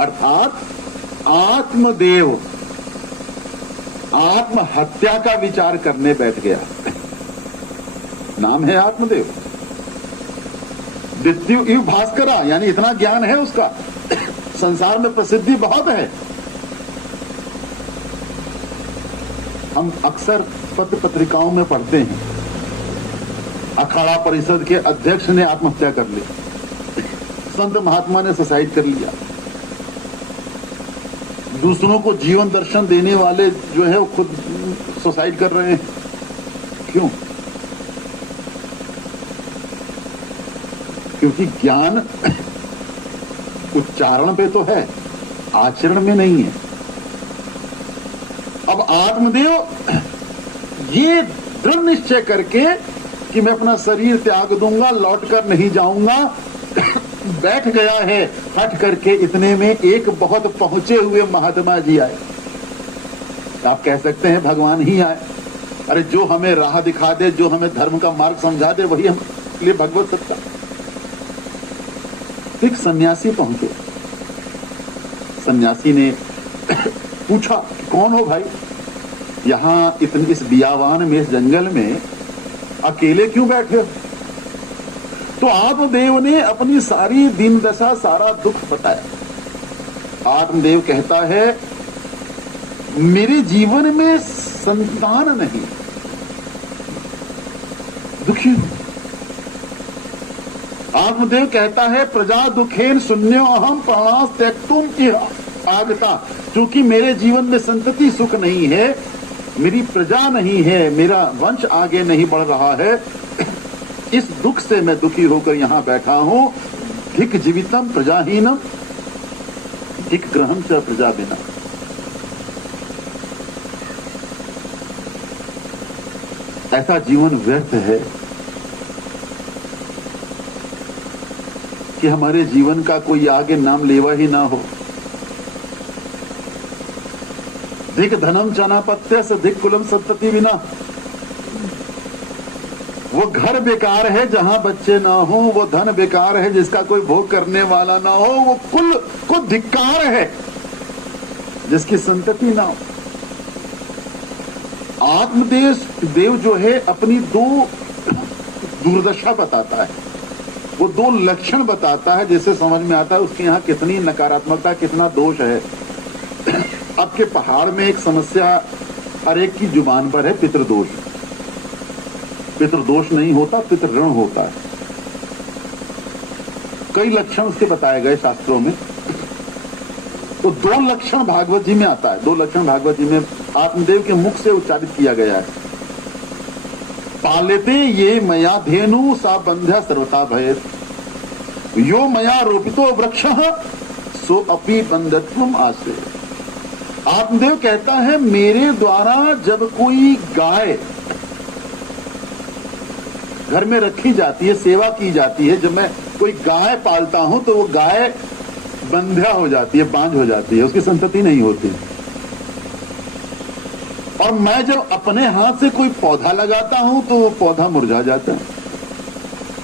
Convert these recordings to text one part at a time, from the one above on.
अर्थात आत्मदेव आत्महत्या का विचार करने बैठ गया। नाम है आत्मदेव। द्वितीय भास्करा, यानी इतना ज्ञान है उसका, संसार में प्रसिद्धि बहुत है। हम अक्सर पत्र पत्रिकाओं में पढ़ते हैं, अखाड़ा परिषद के अध्यक्ष ने आत्महत्या कर ली, संत महात्मा ने सुसाइड कर लिया, दूसरों को जीवन दर्शन देने वाले जो है वो खुद सुसाइड कर रहे हैं। क्यों? क्योंकि ज्ञान उच्चारण पे तो है, आचरण में नहीं है। अब आत्मदेव ये दृढ़ निश्चय करके कि मैं अपना शरीर त्याग दूंगा, लौट कर नहीं जाऊंगा, बैठ गया है। हट करके इतने में एक बहुत पहुंचे हुए महात्मा जी आए। आप कह सकते हैं भगवान ही आए। अरे जो हमें राह दिखा दे, जो हमें धर्म का मार्ग समझा दे, वही हम लिए भगवत सत्ता। एक सन्यासी पहुंचे। सन्यासी ने पूछा कौन हो भाई, यहां इस बियावान में, इस जंगल में अकेले क्यों बैठे हो? तो आत्मदेव ने अपनी सारी दीन दशा, सारा दुख बताया। आत्मदेव कहता है मेरे जीवन में संतान नहीं, दुखी हूं। आत्मदेव कहता है प्रजा दुखेन शून्यो अहम प्राणास त्यक्तुम इह आगता। क्योंकि मेरे जीवन में संतति सुख नहीं है, मेरी प्रजा नहीं है, मेरा वंश आगे नहीं बढ़ रहा है, इस दुख से मैं दुखी होकर यहां बैठा हूं। धिक जीवितम प्रजाहीनम धिक ग्रहम च प्रजा बिना। ऐसा जीवन व्यर्थ है कि हमारे जीवन का कोई आगे नाम लेवा ही ना हो। धिक धनम चनापत्य से धिक कुलम संतति बिना। वो घर बेकार है जहां बच्चे ना हो, वो धन बेकार है जिसका कोई भोग करने वाला ना हो, वो कुल को धिक्कार है जिसकी संतति ना हो। आत्मदेव जो है अपनी दो दुर्दशा बताता है, वो दो लक्षण बताता है, जिससे समझ में आता है उसके यहाँ कितनी नकारात्मकता, कितना दोष है। अब के पहाड़ में एक समस्या हर एक की जुबान पर है, पितृदोष। पितृदोष नहीं होता, पितृऋण होता है। कई लक्षण उसके बताए गए शास्त्रों में। तो दो लक्षण भागवत जी में आता है, दो लक्षण भागवत जी में आत्मदेव के मुख से उच्चारित किया गया है। पालेते ये मया धेनु सा बंध्या सर्वथा भयेत, यो मया रोपितो वृक्षः सो अपि बंधत्वम आसे। आत्मदेव कहता है मेरे द्वारा जब कोई गाय घर में रखी जाती है, सेवा की जाती है, जब मैं कोई गाय पालता हूं तो वो गाय बंध्या हो जाती है, बांझ हो जाती है, उसकी संतति नहीं होती। और मैं जब अपने हाथ से कोई पौधा लगाता हूं तो वो पौधा मुरझा जाता है,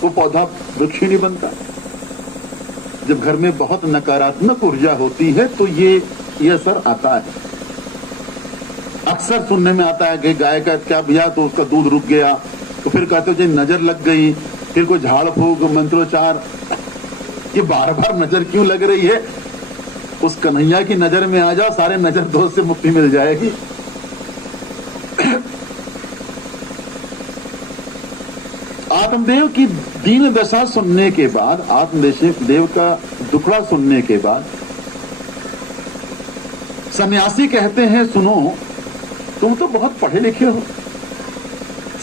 वो पौधा वृक्ष नहीं बनता। जब घर में बहुत नकारात्मक ऊर्जा होती है तो ये असर आता है। अक्सर सुनने में आता है कि गाय का क्या भैया तो उसका दूध रुक गया, तो फिर कहते हो जी नजर लग गई, फिर कोई झाड़ फूक मंत्रोच्चार। ये बार बार नजर क्यों लग रही है? उस कन्हैया की नजर में आ जाओ, सारे नजर दोष से मुक्ति मिल जाएगी। आत्मदेव की दीन दशा सुनने के बाद, आत्मदेव का दुखड़ा सुनने के बाद सन्यासी कहते हैं सुनो, तुम तो बहुत पढ़े लिखे हो,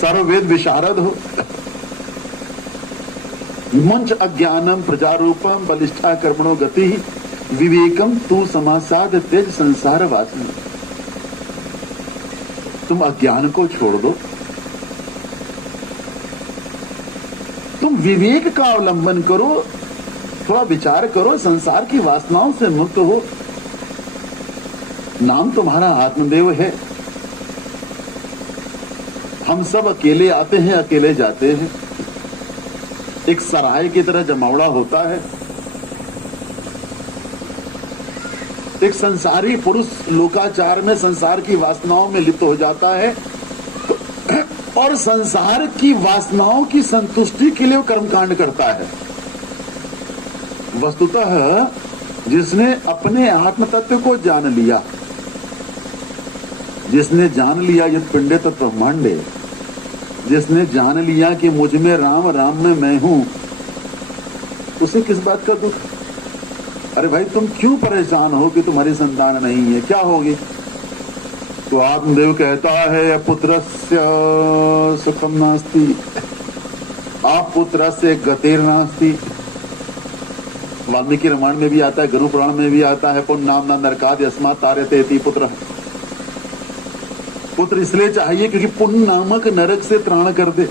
सर्ववेद विशारद हो, मुंच अज्ञानम प्रजारूपम बलिष्ठा कर्मणो गति विवेकम तू समासाद तेज संसार वासना। तुम अज्ञान को छोड़ दो, तुम विवेक का अवलंबन करो, थोड़ा विचार करो, संसार की वासनाओं से मुक्त हो। नाम तुम्हारा आत्मदेव है। हम सब अकेले आते हैं, अकेले जाते हैं, एक सराय की तरह जमावड़ा होता है। एक संसारी पुरुष लोकाचार में संसार की वासनाओं में लिप्त हो जाता है और संसार की वासनाओं की संतुष्टि के लिए वो कर्मकांड करता है। वस्तुतः जिसने अपने आत्म तत्व को जान लिया, जिसने जान लिया यद पिंडे तो ब्रह्मांडे, जिसने जान लिया कि मुझ में राम, राम में मैं हूं, उसे किस बात का दुख? अरे भाई तुम क्यों परेशान हो कि तुम्हारी संतान नहीं है, क्या होगी? तो आत्मदेव कहता है पुत्रस्य सुखम नास्ति, आप पुत्रस्य गतेर नास्ति। वाल्मीकि रामायण में भी आता है, गरुड़ पुराण में भी आता है, पुण्य नाम ना नरकादि अस्मात् तारयते इति पुत्र। पुत्र इसलिए चाहिए क्योंकि पुण्य नामक नरक से त्राण कर दे।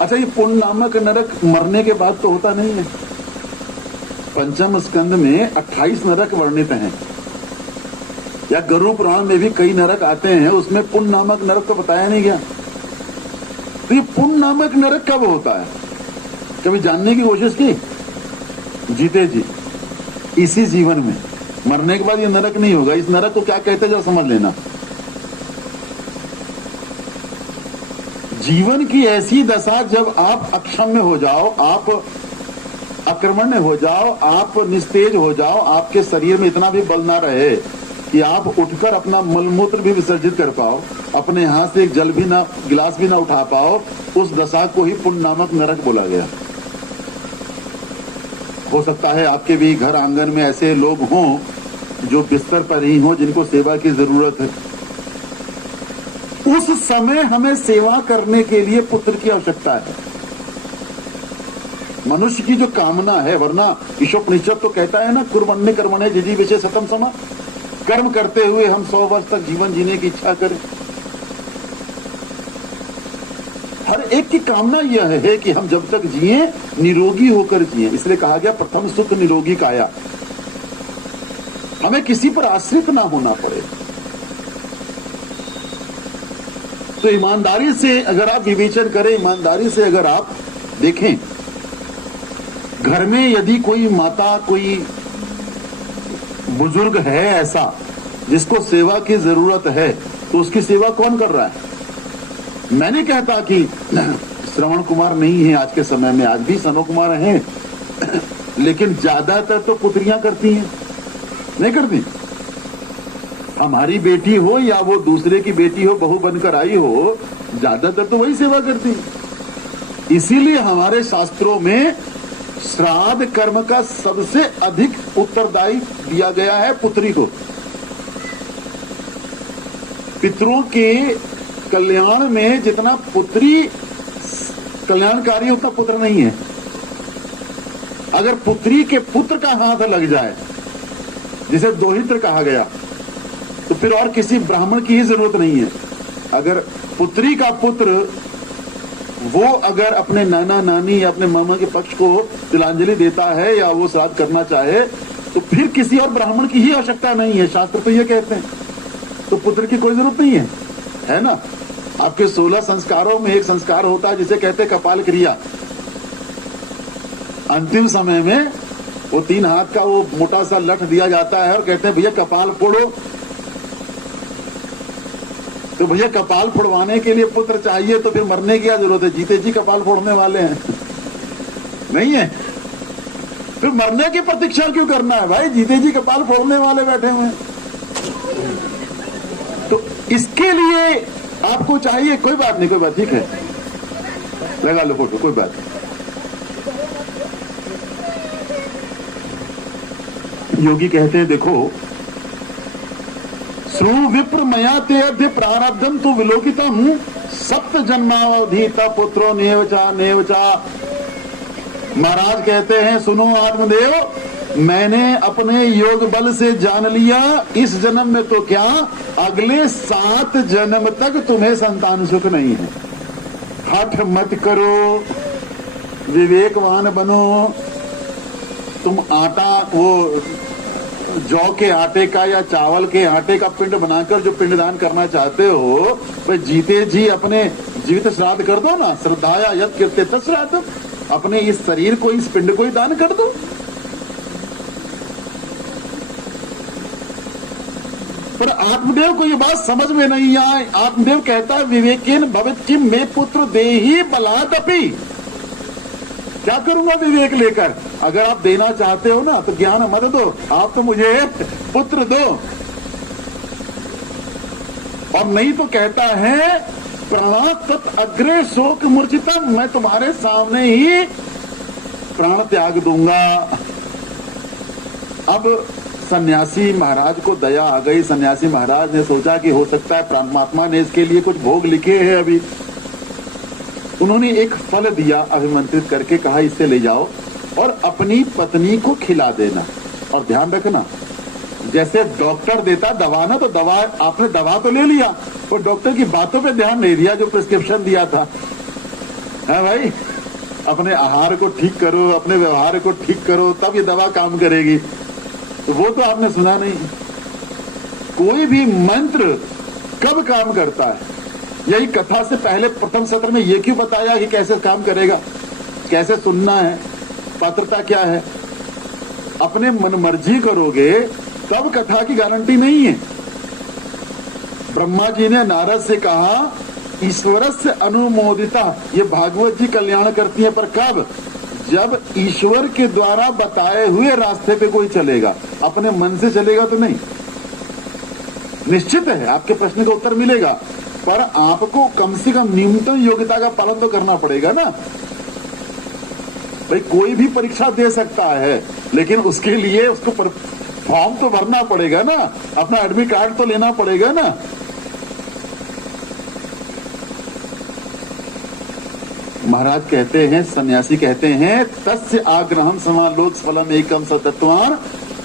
अच्छा, ये पुण्य नामक नरक मरने के बाद तो होता नहीं है। पंचम स्कंद में 28 नरक वर्णित हैं, या गरुड़ पुराण में भी कई नरक आते हैं, उसमें पुण्य नामक नरक तो बताया नहीं गया। तो ये पुण्य नामक नरक कब होता है, कभी जानने की कोशिश की? जीते जी इसी जीवन में, मरने के बाद ये नरक नहीं होगा। इस नरक को क्या कहते हैं जरा समझ लेना। जीवन की ऐसी दशा जब आप अक्षम्य हो जाओ, आप अक्रमण्य हो जाओ, आप निस्तेज हो जाओ, आपके शरीर में इतना भी बल ना रहे कि आप उठकर अपना मलमूत्र भी विसर्जित कर पाओ, अपने हाथ से एक जल भी ना, गिलास भी ना उठा पाओ, उस दशा को ही पुण्य नामक नरक बोला गया। हो सकता है आपके भी घर आंगन में ऐसे लोग हों जो बिस्तर पर ही हों, जिनको सेवा की जरूरत है। उस समय हमें सेवा करने के लिए पुत्र की आवश्यकता है। मनुष्य की जो कामना है, वरना ईशोपनिषद तो कहता है ना, कुर्मण्य कर्मणे जिजी विषय सतम समा, कर्म करते हुए हम 100 वर्ष तक जीवन जीने की इच्छा करें। हर एक की कामना यह है कि हम जब तक जिए निरोगी होकर जिए। इसलिए कहा गया प्रथम सुख निरोगी काया, हमें किसी पर आश्रित ना होना पड़े। तो ईमानदारी से अगर आप विवेचन करें, ईमानदारी से अगर आप देखें, घर में यदि कोई माता, कोई बुजुर्ग है ऐसा जिसको सेवा की जरूरत है, तो उसकी सेवा कौन कर रहा है? मैं नहीं कहता कि श्रवण कुमार नहीं है आज के समय में, आज भी सनो कुमार हैं, लेकिन ज्यादातर तो पुत्रियां करती हैं, नहीं करती? हमारी बेटी हो या वो दूसरे की बेटी हो, बहू बनकर आई हो, ज्यादातर तो वही सेवा करती। इसीलिए हमारे शास्त्रों में श्राद्ध कर्म का सबसे अधिक उत्तरदायी दिया गया है पुत्री को। पितरों के कल्याण में जितना पुत्री कल्याणकारी उतना पुत्र नहीं है। अगर पुत्री के पुत्र का हाथ लग जाए, जिसे दोहित्र कहा गया, तो फिर और किसी ब्राह्मण की ही जरूरत नहीं है। अगर पुत्री का पुत्र वो अगर अपने नाना नानी या अपने मामा के पक्ष को तिलांजलि देता है या वो श्राद्ध करना चाहे, तो फिर किसी और ब्राह्मण की ही आवश्यकता नहीं है। शास्त्र तो ये कहते हैं, तो पुत्र की कोई जरूरत नहीं है ना। आपके 16 संस्कारों में एक संस्कार होता है जिसे कहते हैं कपाल क्रिया। अंतिम समय में वो 3 हाथ का वो मोटा सा लठ दिया जाता है और कहते हैं भैया कपाल फोड़ो। तो भैया कपाल फोड़वाने के लिए पुत्र चाहिए, तो फिर मरने की क्या जरूरत है? जीते जी कपाल फोड़ने वाले हैं, नहीं है? फिर मरने की प्रतीक्षा क्यों करना है भाई? जीते जी कपाल फोड़ने वाले बैठे हुए हैं। तो इसके लिए आपको चाहिए, कोई बात नहीं, कोई बात, ठीक है, लगा लो फोटो, कोई बात। योगी कहते हैं देखो, श्रु विप्र मया ते अद्य प्रारब्धम तो विलोकितम सप्त जन्मावधि पुत्रो नेवचा नेवचा। महाराज कहते हैं सुनो आत्मदेव, मैंने अपने योग बल से जान लिया, इस जन्म में तो क्या, अगले 7 जन्म तक तुम्हें संतान सुख नहीं है। हठ मत करो, विवेकवान बनो। तुम आटा, वो जौ के आटे का या चावल के आटे का पिंड बनाकर जो पिंडदान करना चाहते हो, तो जीते जी अपने जीवित श्राद्ध कर दो ना। श्रद्धाया यत् कीर्ते तत् श्राद्धम्। अपने इस शरीर को, इस पिंड को ही दान कर दो। पर आत्मदेव को ये बात समझ में नहीं आए। आत्मदेव कहता है विवेकेन भवित किम मे पुत्र देहि बलादपि। क्या करूंगा विवेक लेकर? अगर आप देना चाहते हो ना तो ज्ञान मत दो, आप तो मुझे पुत्र दो। और नहीं तो कहता है प्राण तत् अग्रे शोक मूर्छितम, मैं तुम्हारे सामने ही प्राण त्याग दूंगा। अब सन्यासी महाराज को दया आ गई। सन्यासी महाराज ने सोचा कि हो सकता है परमात्मा ने इसके लिए कुछ भोग लिखे हैं अभी। उन्होंने एक फल दिया, अभिमंत्रित करके कहा इसे ले जाओ और अपनी पत्नी को खिला देना। और ध्यान रखना, जैसे डॉक्टर देता दवा ना, तो दवा आपने दवा तो ले लिया और डॉक्टर की बातों पे ध्यान नहीं दिया जो प्रिस्क्रिप्शन दिया था। है भाई, अपने आहार को ठीक करो, अपने व्यवहार को ठीक करो, तब ये दवा काम करेगी। तो वो तो आपने सुना नहीं। कोई भी मंत्र कब काम करता है, यही कथा से पहले प्रथम सत्र में ये क्यों बताया कि कैसे काम करेगा, कैसे सुनना है, पात्रता क्या है। अपने मनमर्जी करोगे तब कथा की गारंटी नहीं है। ब्रह्मा जी ने नारद से कहा ईश्वरस्य अनुमोदिता, ये भागवत जी कल्याण करती है, पर कब? जब ईश्वर के द्वारा बताए हुए रास्ते पे कोई चलेगा, अपने मन से चलेगा तो नहीं। निश्चित है आपके प्रश्न का उत्तर मिलेगा, पर आपको कम से कम न्यूनतम योग्यता का पालन तो करना पड़ेगा ना। भाई कोई भी परीक्षा दे सकता है, लेकिन उसके लिए उसको फॉर्म तो भरना पड़ेगा ना, अपना एडमिट कार्ड तो लेना पड़ेगा ना। महाराज कहते हैं, सन्यासी कहते हैं तस्य आग्रहम समालोक फलम एकम सतत्वान।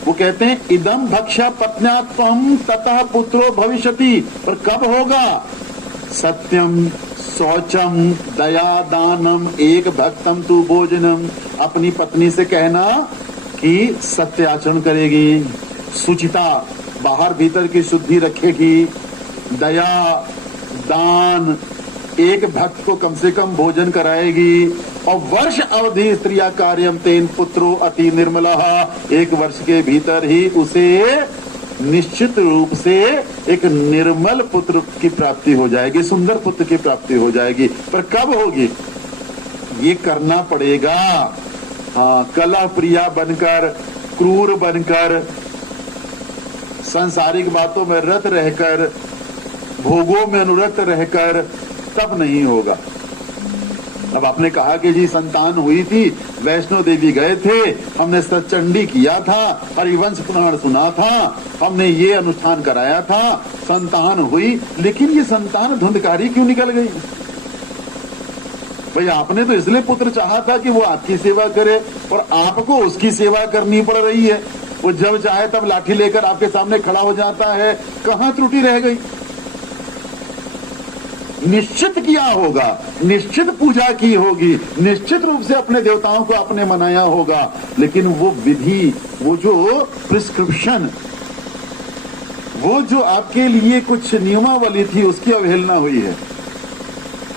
वो कहते हैं इदम भक्षा पत्न्या त्वं ततः पुत्रो भविष्यति। और कब होगा? सत्यम शौचम दया दानम एक भक्तम तू भोजनम। अपनी पत्नी से कहना कि सत्य आचरण करेगी, सुचिता बाहर भीतर की शुद्धि रखेगी, दया दान, एक भक्त को कम से कम भोजन कराएगी, और वर्ष अवधि स्त्रिया कार्यम तेन पुत्रो अति निर्मला। एक वर्ष के भीतर ही उसे निश्चित रूप से एक निर्मल पुत्र की प्राप्ति हो जाएगी, सुंदर पुत्र की प्राप्ति हो जाएगी। पर कब होगी? ये करना पड़ेगा। हाँ, कला प्रिया बनकर, क्रूर बनकर, सांसारिक बातों में रत रहकर, भोगों में अनुरक्त रहकर तब नहीं होगा। अब आपने कहा कि जी संतान हुई थी, वैष्णो देवी गए थे, हमने सचंडी किया था, हरिवंश पुराण सुना था, हमने ये अनुष्ठान कराया था, संतान हुई, लेकिन ये संतान धुंधकारी क्यों निकल गई? भाई आपने तो इसलिए पुत्र चाहा था कि वो आपकी सेवा करे, और आपको उसकी सेवा करनी पड़ रही है। वो जब चाहे तब लाठी लेकर आपके सामने खड़ा हो जाता है। कहाँ त्रुटि रह गई? निश्चित किया होगा, निश्चित पूजा की होगी, निश्चित रूप से अपने देवताओं को आपने मनाया होगा, लेकिन वो विधि, वो जो प्रिस्क्रिप्शन, वो जो आपके लिए कुछ नियमावली थी, उसकी अवहेलना हुई है।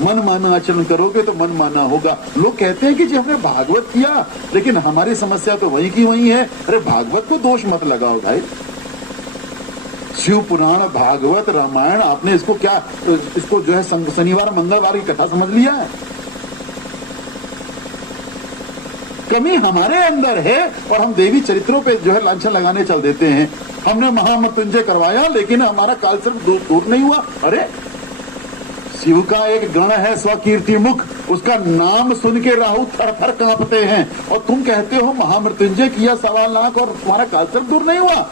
मन माना आचरण करोगे तो मन माना होगा। लोग कहते हैं कि जी हमने भागवत किया, लेकिन हमारी समस्या तो वही की वही है। अरे भागवत को दोष मत लगाओ भाई। शिव पुराण, भागवत, रामायण, आपने इसको क्या, इसको जो है शनिवार मंगलवार की कथा समझ लिया है? कमी हमारे अंदर है और हम देवी चरित्रों पे जो है लांछन लगाने चल देते हैं। हमने महामृत्युंजय करवाया, लेकिन हमारा काल सिर्फ दूर नहीं हुआ। अरे शिव का एक गण है स्वकीर्ति मुख, उसका नाम सुन के राहु थर थर कांपते हैं, और तुम कहते हो महामृत्युंजय किया 1.25 लाख और तुम्हारा काल सिर्फ दूर नहीं हुआ।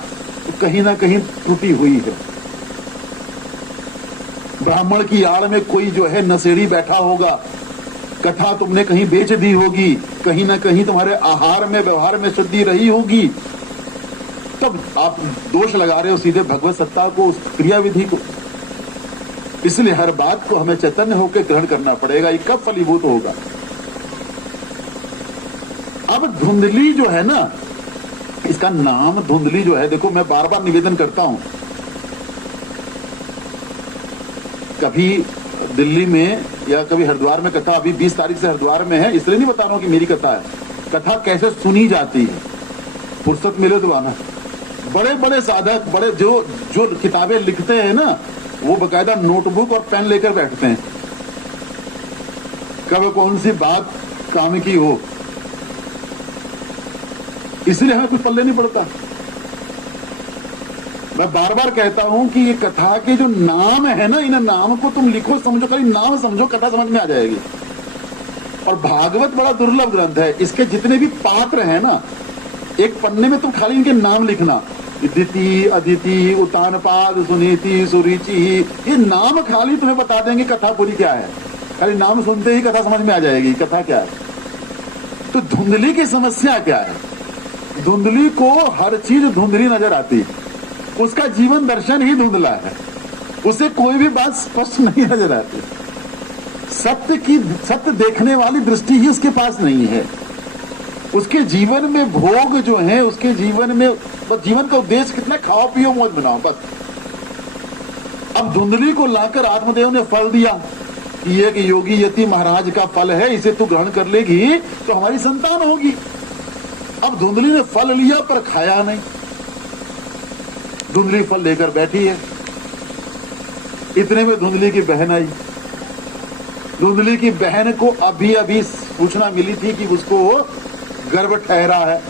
कहीं ना कहीं त्रुटि हुई है। ब्राह्मण की आड़ में कोई जो है नशेड़ी बैठा होगा, कथा तुमने कहीं बेच दी होगी, कहीं ना कहीं तुम्हारे आहार में व्यवहार में शुद्धि रही होगी, तब आप दोष लगा रहे हो सीधे भगवत सत्ता को, उस क्रियाविधि को। इसलिए हर बात को हमें चैतन्य होकर ग्रहण करना पड़ेगा। ये कब फलीभूत होगा? अब धुंधली जो है ना, इसका नाम धुंधली जो है, देखो मैं बार बार निवेदन करता हूं, कभी दिल्ली में या कभी हरिद्वार में कथा, अभी 20 तारीख से हरिद्वार में है, इसलिए नहीं बता रहा हूं कि मेरी कथा है। कथा कैसे सुनी जाती है, फुर्सत मिले तो आना। बड़े बड़े साधक, बड़े जो जो किताबें लिखते हैं ना, वो बकायदा नोटबुक और पेन लेकर बैठते हैं, कब कौन सी बात काम की हो, इसलिए हमें कुछ पल्ले नहीं पड़ता। मैं बार बार कहता हूं कि ये कथा के जो नाम है ना, इन नाम को तुम लिखो, समझो, खाली नाम समझो, कथा समझ में आ जाएगी। और भागवत बड़ा दुर्लभ ग्रंथ है, इसके जितने भी पात्र हैं ना, एक पन्ने में तुम खाली इनके नाम लिखना, दिति, अदिति, उतानपाद, सुनीति, सुरुचि, ये नाम खाली तुम्हें बता देंगे कथा पूरी क्या है। खाली नाम सुनते ही कथा समझ में आ जाएगी कथा क्या है। तो धुंधली की समस्या क्या है? धुंधली को हर चीज धुंधली नजर आती, उसका जीवन दर्शन ही धुंधला है, उसे कोई भी बात स्पष्ट नहीं नजर आती, सत्य देखने वाली दृष्टि ही उसके पास नहीं है। उसके जीवन में भोग जो है, उसके जीवन में बस जीवन का उद्देश्य कितना, खाओ पियो मौज बनाओ बस। अब धुंधली को लाकर आत्मदेव ने फल दिया कि ये कि योगी यति महाराज का फल है, इसे तू ग्रहण कर लेगी तो हमारी संतान होगी। अब धुंधली ने फल लिया पर खाया नहीं, धुंधली फल लेकर बैठी है। इतने में धुंधली की बहन आई। धुंधली की बहन को अभी अभी सूचना मिली थी कि उसको गर्भ ठहरा है,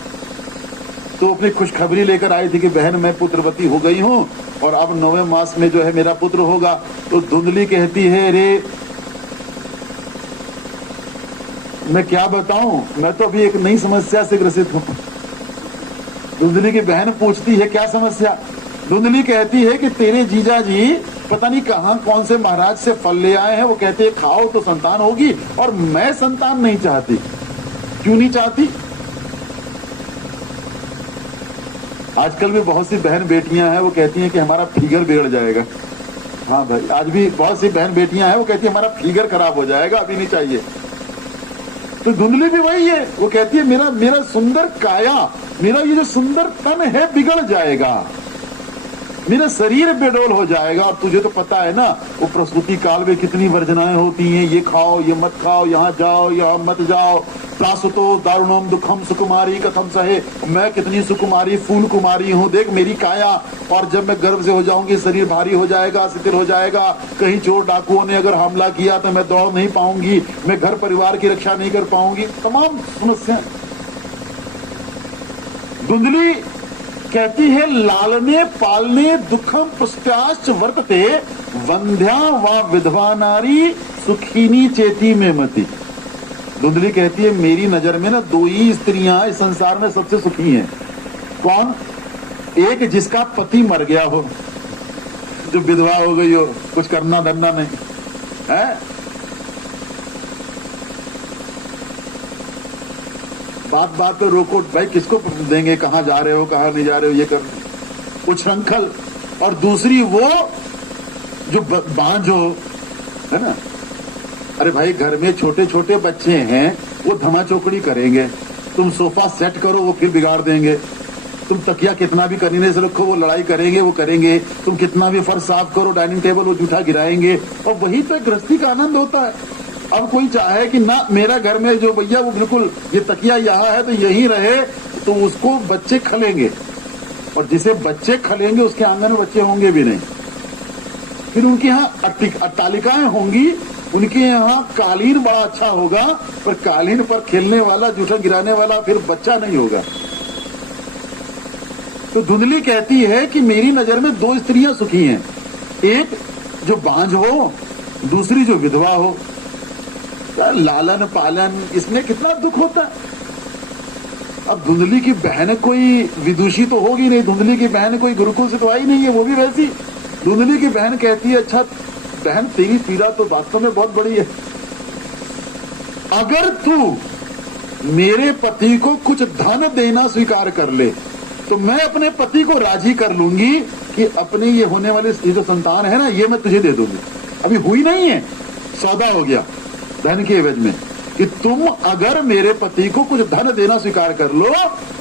तो अपनी खुशखबरी लेकर आई थी कि बहन मैं पुत्रवती हो गई हूं और अब 9वें मास में जो है मेरा पुत्र होगा। तो धुंधली कहती है, रे मैं क्या बताऊं, मैं तो अभी एक नई समस्या से ग्रसित हूं। धुंधली की बहन पूछती है क्या समस्या? धुंधली कहती है कि तेरे जीजा जी पता नहीं कहां कौन से महाराज से फल ले आए हैं, वो कहते हैं खाओ तो संतान होगी, और मैं संतान नहीं चाहती। क्यों नहीं चाहती? आजकल भी बहुत सी बहन बेटियां हैं, वो कहती हैं कि हमारा फिगर बिगड़ जाएगा। हाँ भाई, आज भी बहुत सी बहन बेटियां हैं, वो कहती है हमारा फिगर खराब हो जाएगा, अभी नहीं चाहिए। तो धुंधली भी वही है, वो कहती है मेरा सुंदर काया, मेरा ये जो सुंदर तन है बिगड़ जाएगा, मेरा शरीर बेडोल हो जाएगा। और तुझे तो पता है ना, वो प्रसूति काल में कितनी वर्जनाएं होती हैं, ये खाओ, ये मत खाओ, यहाँ जाओ, यहाँ मत जाओ। प्रासुतो दारुणम दुखम सुकुमारी कथम सहे, मैं कितनी सुकुमारी फूल कुमारी हूँ, देख मेरी काया, और जब मैं गर्भ से हो जाऊंगी शरीर भारी हो जाएगा, शिथिल हो जाएगा, कहीं चोर डाकुओं ने अगर हमला किया तो मैं दौड़ नहीं पाऊंगी, मैं घर परिवार की रक्षा नहीं कर पाऊंगी, तमाम समस्या। धुंधली कहती है, लालने पालने दुखम पुष्टाश्च वर्तते, वंध्या व विधवा नारी सुखीनी चेती में मती। धुंधली कहती है, मेरी नजर में ना दो ही स्त्रियां इस संसार में सबसे सुखी हैं। कौन? एक जिसका पति मर गया हो, जो विधवा हो गई हो, कुछ करना धरना नहीं है, बात पे रोको भाई, किसको देंगे, कहाँ जा रहे हो, कहाँ नहीं जा रहे हो, ये कर उच्छृंखल। और दूसरी वो जो बांझ हो, है ना। अरे भाई, घर में छोटे छोटे बच्चे हैं, वो धमा चौकड़ी करेंगे, तुम सोफा सेट करो वो फिर बिगाड़ देंगे, तुम तकिया कितना भी करीने से रखो वो लड़ाई करेंगे, वो करेंगे, तुम कितना भी फर्श साफ करो, डाइनिंग टेबल, वो जूठा गिराएंगे। और वही तो गृहस्थी का आनंद होता है। अब कोई चाहे कि ना मेरा घर में जो भैया वो बिल्कुल ये तकिया यहाँ है तो यही रहे, तो उसको बच्चे खलेंगे, और जिसे बच्चे खलेंगे उसके आंगन में बच्चे होंगे भी नहीं। फिर उनके यहाँ अट्टालिकाएं होंगी, उनके यहाँ कालीन बड़ा अच्छा होगा, पर कालीन पर खेलने वाला, जूठा गिराने वाला फिर बच्चा नहीं होगा। तो धुंधली कहती है कि मेरी नजर में दो स्त्रियां सुखी हैं, एक जो बांझ हो, दूसरी जो विधवा हो। लालन पालन, इसमें कितना दुख होता है। अब धुंधली की बहन कोई विदुषी तो होगी नहीं, धुंधली की बहन कोई गुरुकुल से तो आई नहीं है, वो भी वैसी। धुंधली की बहन कहती है, अच्छा बहन तेरी पीड़ा तो वास्तव में बहुत बड़ी है, अगर तू मेरे पति को कुछ धन देना स्वीकार कर ले तो मैं अपने पति को राजी कर लूंगी कि अपने ये होने वाली ये जो संतान है ना, ये मैं तुझे दे दूंगी। अभी हुई नहीं है, सौदा हो गया धन के एवज में, कि तुम अगर मेरे पति को कुछ धन देना स्वीकार कर लो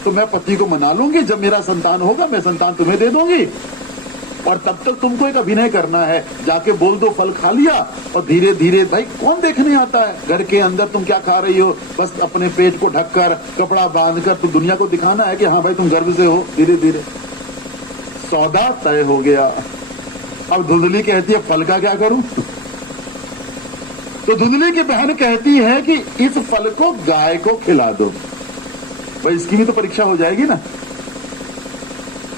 तो मैं पति को मना लूंगी, जब मेरा संतान होगा मैं संतान तुम्हें दे दूंगी। और तब तक तुमको एक अभिनय करना है, जाके बोल दो फल खा लिया, और धीरे धीरे, भाई कौन देखने आता है घर के अंदर तुम क्या खा रही हो, बस अपने पेट को ढककर कपड़ा बांधकर तो दुनिया को दिखाना है कि हाँ भाई तुम गर्भ से हो। धीरे धीरे सौदा तय हो गया। अब धुंधली कहती है फल का क्या करूं? तो धुंधली की बहन कहती है कि इस फल को गाय को खिला दो। भाई इसकी भी तो परीक्षा हो जाएगी ना।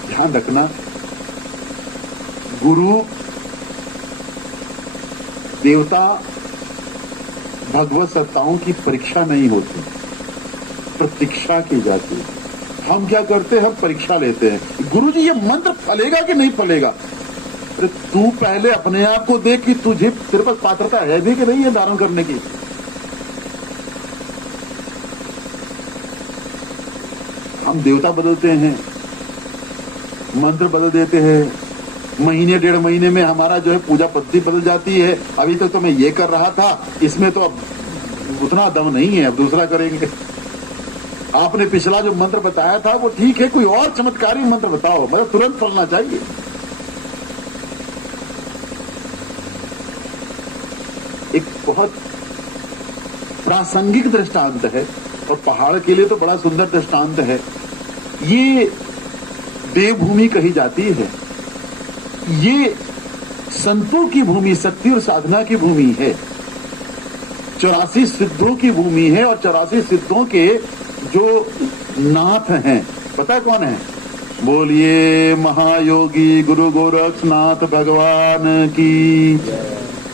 ध्यान रखना, गुरु देवता भगवत सत्ताओं की परीक्षा नहीं होती, प्रतीक्षा की जाती है। हम क्या करते हैं, हम परीक्षा लेते हैं। गुरु जी ये मंत्र फलेगा कि नहीं फलेगा? अरे तू पहले अपने आप को देख कि तुझे तेरे पास पात्रता है भी कि नहीं है धारण करने की। हम देवता बदलते हैं, मंत्र बदल देते हैं, महीने डेढ़ महीने में हमारा जो है पूजा पद्धति बदल जाती है। अभी तक तो मैं ये कर रहा था, इसमें तो अब उतना दम नहीं है, अब दूसरा करेंगे। आपने पिछला जो मंत्र बताया था वो ठीक है, कोई और चमत्कारी मंत्र बताओ, मतलब तुरंत फलना चाहिए। एक बहुत प्रासंगिक दृष्टांत है और पहाड़ के लिए तो बड़ा सुंदर दृष्टांत है। ये देवभूमि कही जाती है, ये संतों की भूमि, शक्ति और साधना की भूमि है, 84 सिद्धों की भूमि है। और 84 सिद्धों के जो नाथ हैं, पता है कौन है? बोलिए महायोगी गुरु गोरखनाथ भगवान की।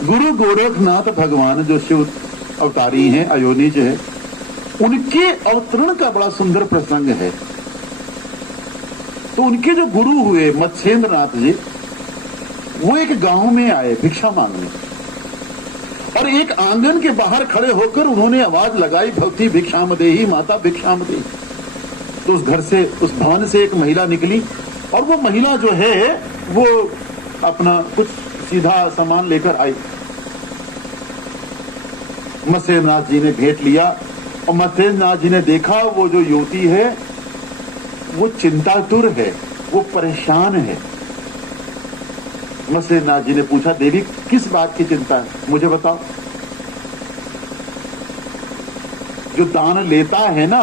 गुरु गोरखनाथ भगवान जो शिव अवतारी हैं, अयोनिज है, उनके अवतरण का बड़ा सुंदर प्रसंग है। तो उनके जो गुरु हुए मत्स्येंद्र नाथ जी, वो एक गांव में आए भिक्षा मांगने, और एक आंगन के बाहर खड़े होकर उन्होंने आवाज लगाई, भक्ति भिक्षामदेही, माता भिक्षामदेही। तो उस घर से, उस भवन से एक महिला निकली, और वो महिला जो है वो अपना कुछ सीधा सामान लेकर आई। मत्स्येंद्र नाथ जी ने भेंट लिया, और मत्स्येंद्र नाथ जी ने देखा वो जो युवती है वो चिंतातुर है, वो परेशान है। मत्स्येंद्र नाथ जी ने पूछा, देवी किस बात की चिंता है, मुझे बताओ। जो दान लेता है ना,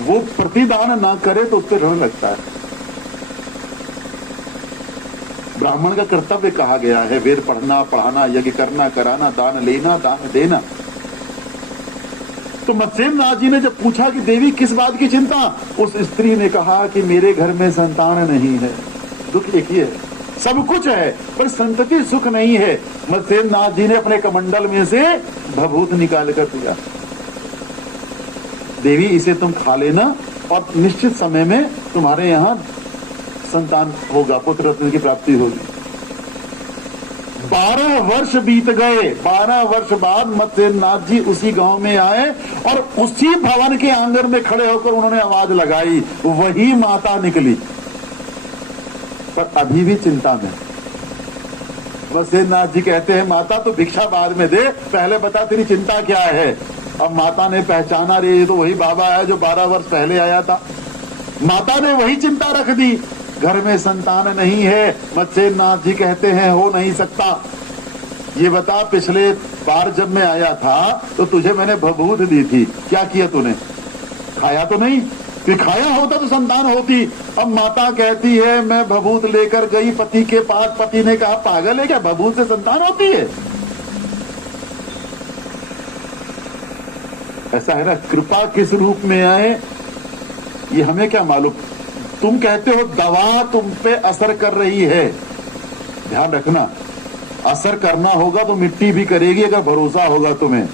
वो प्रतिदान ना करे तो उस पर ऋण लगता है। ब्राह्मण का कर्तव्य कहा गया है, वेद पढ़ना, पढ़ाना, यज्ञ करना, कराना, दान लेना, दान देना। तो मत्स्येंद्र नाथ जी ने जब पूछा कि देवी किस बात की चिंता, उस स्त्री ने कहा कि मेरे घर में संतान नहीं है। दुख एक ही है, सब कुछ है पर संतति सुख नहीं है। मत्स्येंद्र नाथ जी ने अपने कमंडल में से भभूत निकाल कर दिया, देवी इसे तुम खा लेना और निश्चित समय में तुम्हारे यहाँ संतान होगा, पुत्र रत्न की प्राप्ति होगी। 12 वर्ष बीत गए। 12 वर्ष बाद मत्स्येंद्र नाथ जी उसी गांव में आए, और उसी भवन के आंगन में खड़े होकर उन्होंने आवाज लगाई, वही माता निकली, पर अभी भी चिंता में। मत्स्येंद्र नाथ जी कहते हैं, माता तो भिक्षा बाद में दे, पहले बता तेरी चिंता क्या है। अब माता ने पहचाना, रे ये तो वही बाबा है जो 12 वर्ष पहले आया था। माता ने वही चिंता रख दी, घर में संतान नहीं है। मत्स्येंद्र नाथ जी कहते हैं, हो नहीं सकता। ये बता, पिछले बार जब मैं आया था तो तुझे मैंने भभूत दी थी, क्या किया तूने? खाया तो नहीं, कि खाया होता तो संतान होती। अब माता कहती है, मैं भभूत लेकर गई पति के पास, पति ने कहा पागल है क्या, भभूत से संतान होती है? ऐसा है ना, कृपा किस रूप में आए ये हमें क्या मालूम। तुम कहते हो दवा तुम पे असर कर रही है, ध्यान रखना, असर करना होगा तो मिट्टी भी करेगी अगर भरोसा होगा तुम्हें।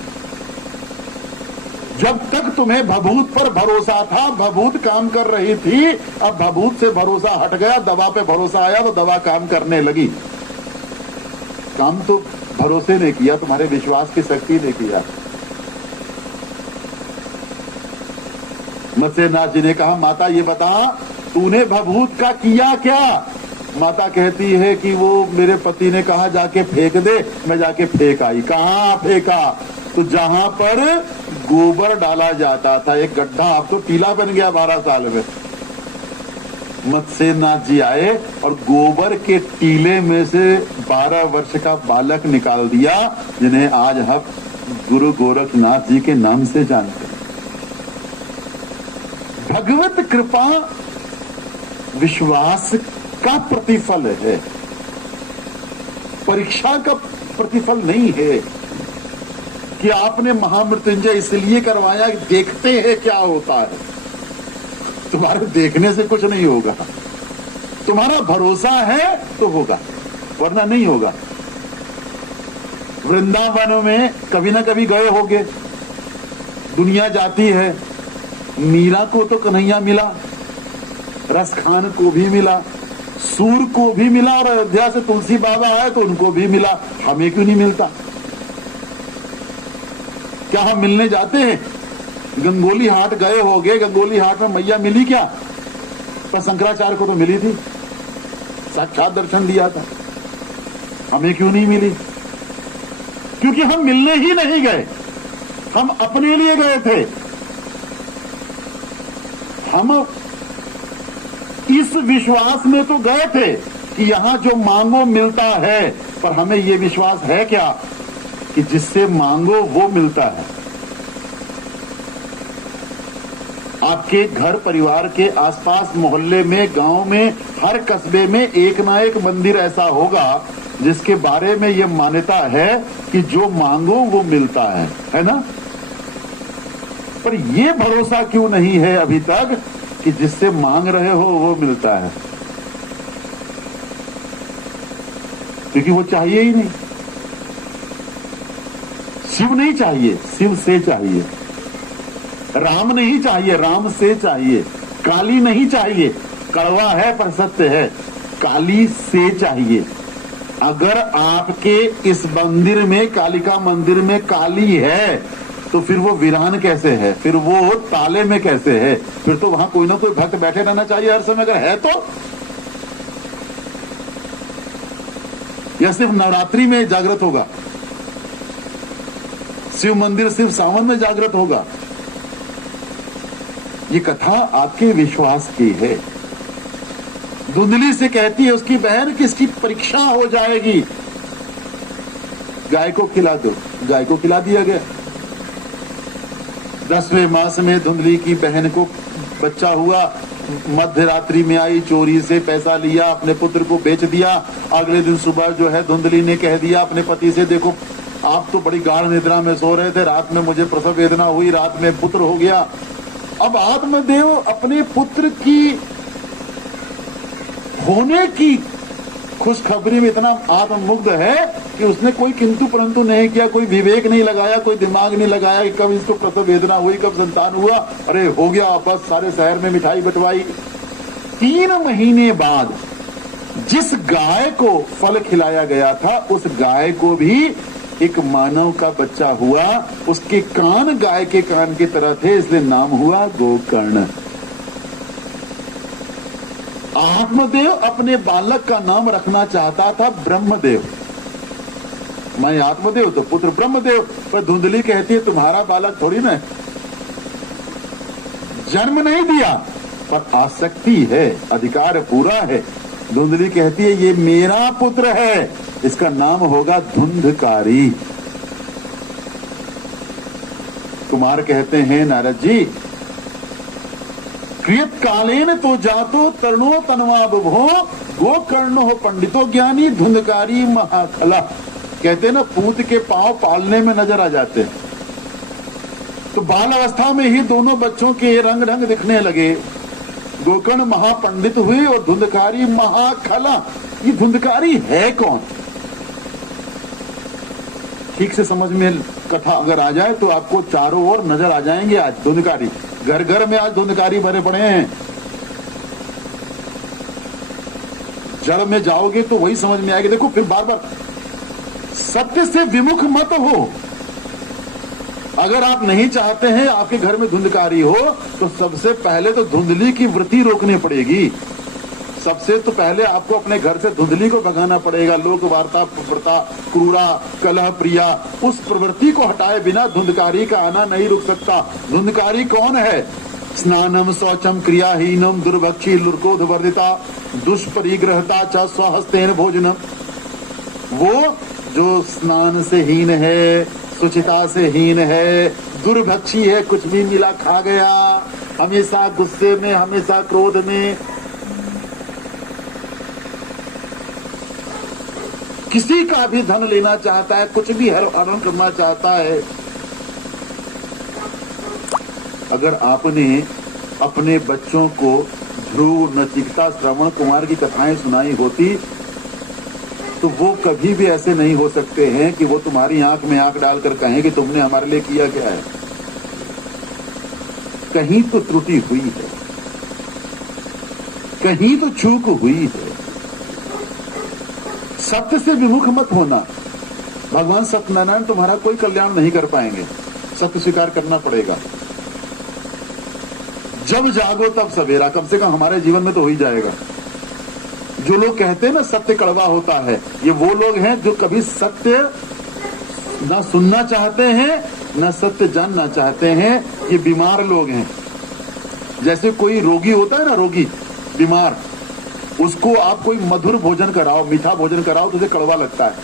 जब तक तुम्हें भभूत पर भरोसा था, भभूत काम कर रही थी, अब भभूत से भरोसा हट गया, दवा पे भरोसा आया तो दवा काम करने लगी। काम तो भरोसे ने किया, तुम्हारे विश्वास की शक्ति ने किया। मत्स्येंद्र नाथ जी ने कहा, माता ये बता तूने भभूत का किया क्या? माता कहती है कि वो मेरे पति ने कहा जाके फेंक दे, मैं जाके फेंक आई। कहाँ फेंका? तो जहां पर गोबर डाला जाता था, एक गड्ढा, अब तो टीला बन गया 12 साल में। मत्स्येंद्र नाथ जी आए और गोबर के टीले में से 12 वर्ष का बालक निकाल दिया, जिन्हें आज हम गुरु गोरखनाथ जी के नाम से जानते हैं। भगवत कृपा विश्वास का प्रतिफल है, परीक्षा का प्रतिफल नहीं है कि आपने महामृत्युंजय इसलिए करवाया कि देखते हैं क्या होता है। तुम्हारे देखने से कुछ नहीं होगा, तुम्हारा भरोसा है तो होगा, वरना नहीं होगा। वृंदावन में कभी ना कभी गए होगे, दुनिया जाती है, मीरा को तो कन्हैया मिला, रसखान को भी मिला, सूर को भी मिला, और अयोध्या से तुलसी बाबा आए तो उनको भी मिला, हमें क्यों नहीं मिलता? क्या हम मिलने जाते हैं? गंगोली हाट गए होगे, गंगोली हाट में मैया मिली क्या? पर शंकराचार्य को तो मिली थी, साक्षात दर्शन दिया था, हमें क्यों नहीं मिली? क्योंकि हम मिलने ही नहीं गए, हम अपने लिए गए थे। हम इस विश्वास में तो गए थे कि यहां जो मांगो मिलता है, पर हमें यह विश्वास है क्या कि जिससे मांगो वो मिलता है। आपके घर परिवार के आसपास, मोहल्ले में, गांव में, हर कस्बे में एक ना एक मंदिर ऐसा होगा जिसके बारे में यह मान्यता है कि जो मांगो वो मिलता है ना? पर यह भरोसा क्यों नहीं है अभी तक कि जिससे मांग रहे हो वो मिलता है? क्योंकि वो चाहिए ही नहीं। शिव नहीं चाहिए, शिव से चाहिए। राम नहीं चाहिए, राम से चाहिए। काली नहीं चाहिए, कड़वा है पर सत्य है, काली से चाहिए। अगर आपके इस मंदिर में, कालिका मंदिर में काली है, तो फिर वो वीरान कैसे है? फिर वो ताले में कैसे है? फिर तो वहां कोई ना कोई भक्त बैठे रहना चाहिए हर समय, अगर है तो। या सिर्फ नवरात्रि में जागृत होगा? शिव मंदिर सिर्फ सावन में जागृत होगा? ये कथा आपके विश्वास की है। धुंधली से कहती है उसकी बहन कि इसकी परीक्षा हो जाएगी, गाय को खिला दो। गाय को खिला दिया गया। 10वें मास में धुंधली की बहन को बच्चा हुआ। मध्य रात्रि में आई, चोरी से पैसा लिया, अपने पुत्र को बेच दिया। अगले दिन सुबह जो है धुंधली ने कह दिया अपने पति से, देखो आप तो बड़ी गाढ़ निद्रा में सो रहे थे, रात में मुझे प्रसव वेदना हुई, रात में पुत्र हो गया। अब आत्मदेव अपने पुत्र की होने की खुशखबरी में इतना आत्ममुग्ध है कि उसने कोई किंतु परंतु नहीं किया, कोई विवेक नहीं लगाया, कोई दिमाग नहीं लगाया कि कब इसको प्रसव वेदना हुई, कब संतान हुआ, अरे हो गया, बस सारे शहर में मिठाई बंटवाई। 3 महीने बाद जिस गाय को फल खिलाया गया था, उस गाय को भी एक मानव का बच्चा हुआ। उसके कान गाय के कान की तरह थे, इसलिए नाम हुआ गोकर्ण। आत्मदेव अपने बालक का नाम रखना चाहता था ब्रह्मदेव। मैं आत्मदेव तो पुत्र ब्रह्मदेव। पर धुंधली कहती है तुम्हारा बालक थोड़ी ना, जन्म नहीं दिया पर आसक्ति है, अधिकार पूरा है। धुंधली कहती है ये मेरा पुत्र है, इसका नाम होगा धुंधकारी। कुमार कहते हैं नारद जी, क्रियत कालेन तो जातो तरणो तनवा बुभो, गोकर्ण हो पंडितो ज्ञानी, धुंधकारी महाखला। कहते ना पूत के पांव पालने में नजर आ जाते हैं। तो बाल अवस्था में ही दोनों बच्चों के रंग ढंग दिखने लगे। गोकर्ण महापंडित हुए और धुंधकारी महाखला। ये धुंधकारी है कौन? ठीक से समझ में कथा अगर आ जाए तो आपको चारों ओर नजर आ जाएंगे। आज धुंधकारी घर घर में आज धुंधकारी भरे पड़े हैं। जड़ में जाओगे तो वही समझ में आएगी। देखो फिर बार बार सत्य से विमुख मत हो। अगर आप नहीं चाहते हैं आपके घर में धुंधकारी हो, तो सबसे पहले तो धुंधली की वृत्ति रोकनी पड़ेगी। सबसे तो पहले आपको अपने घर से धुंधली को भगाना पड़ेगा। लोक वार्ता, प्रता, क्रूरा, कलह प्रिया, उस प्रवृत्ति को हटाए बिना धुंधकारी का आना नहीं रुक सकता। धुंधकारी कौन है? स्नानम शौचम क्रियाहीनम दुर्भक्षी लुर्कोध वर्धिता दुष्परिग्रहता च स्वहस्तेन भोजनम। वो जो स्नान से हीन है, सुचिता से हीन है, दुर्भक्षी है, कुछ भी मिला खा गया, हमेशा गुस्से में, हमेशा क्रोध में, किसी का भी धन लेना चाहता है, कुछ भी हरण करना चाहता है। अगर आपने अपने बच्चों को ध्रुव, नचिकेता, श्रवण कुमार की कथाएं सुनाई होती तो वो कभी भी ऐसे नहीं हो सकते हैं कि वो तुम्हारी आंख में आंख डालकर कहें कि तुमने हमारे लिए किया क्या है। कहीं तो त्रुटि हुई है, कहीं तो चूक हुई है। सत्य से विमुख मत होना। भगवान सत्यनारायण तुम्हारा कोई कल्याण नहीं कर पाएंगे, सत्य स्वीकार करना पड़ेगा। जब जागो तब सवेरा, कम से कम हमारे जीवन में तो हो ही जाएगा। जो लोग कहते हैं ना सत्य कड़वा होता है, ये वो लोग हैं जो कभी सत्य ना सुनना चाहते हैं ना सत्य जानना चाहते हैं। ये बीमार लोग हैं। जैसे कोई रोगी होता है ना, रोगी बीमार, उसको आप कोई मधुर भोजन कराओ, मीठा भोजन कराओ तो उसे कड़वा लगता है।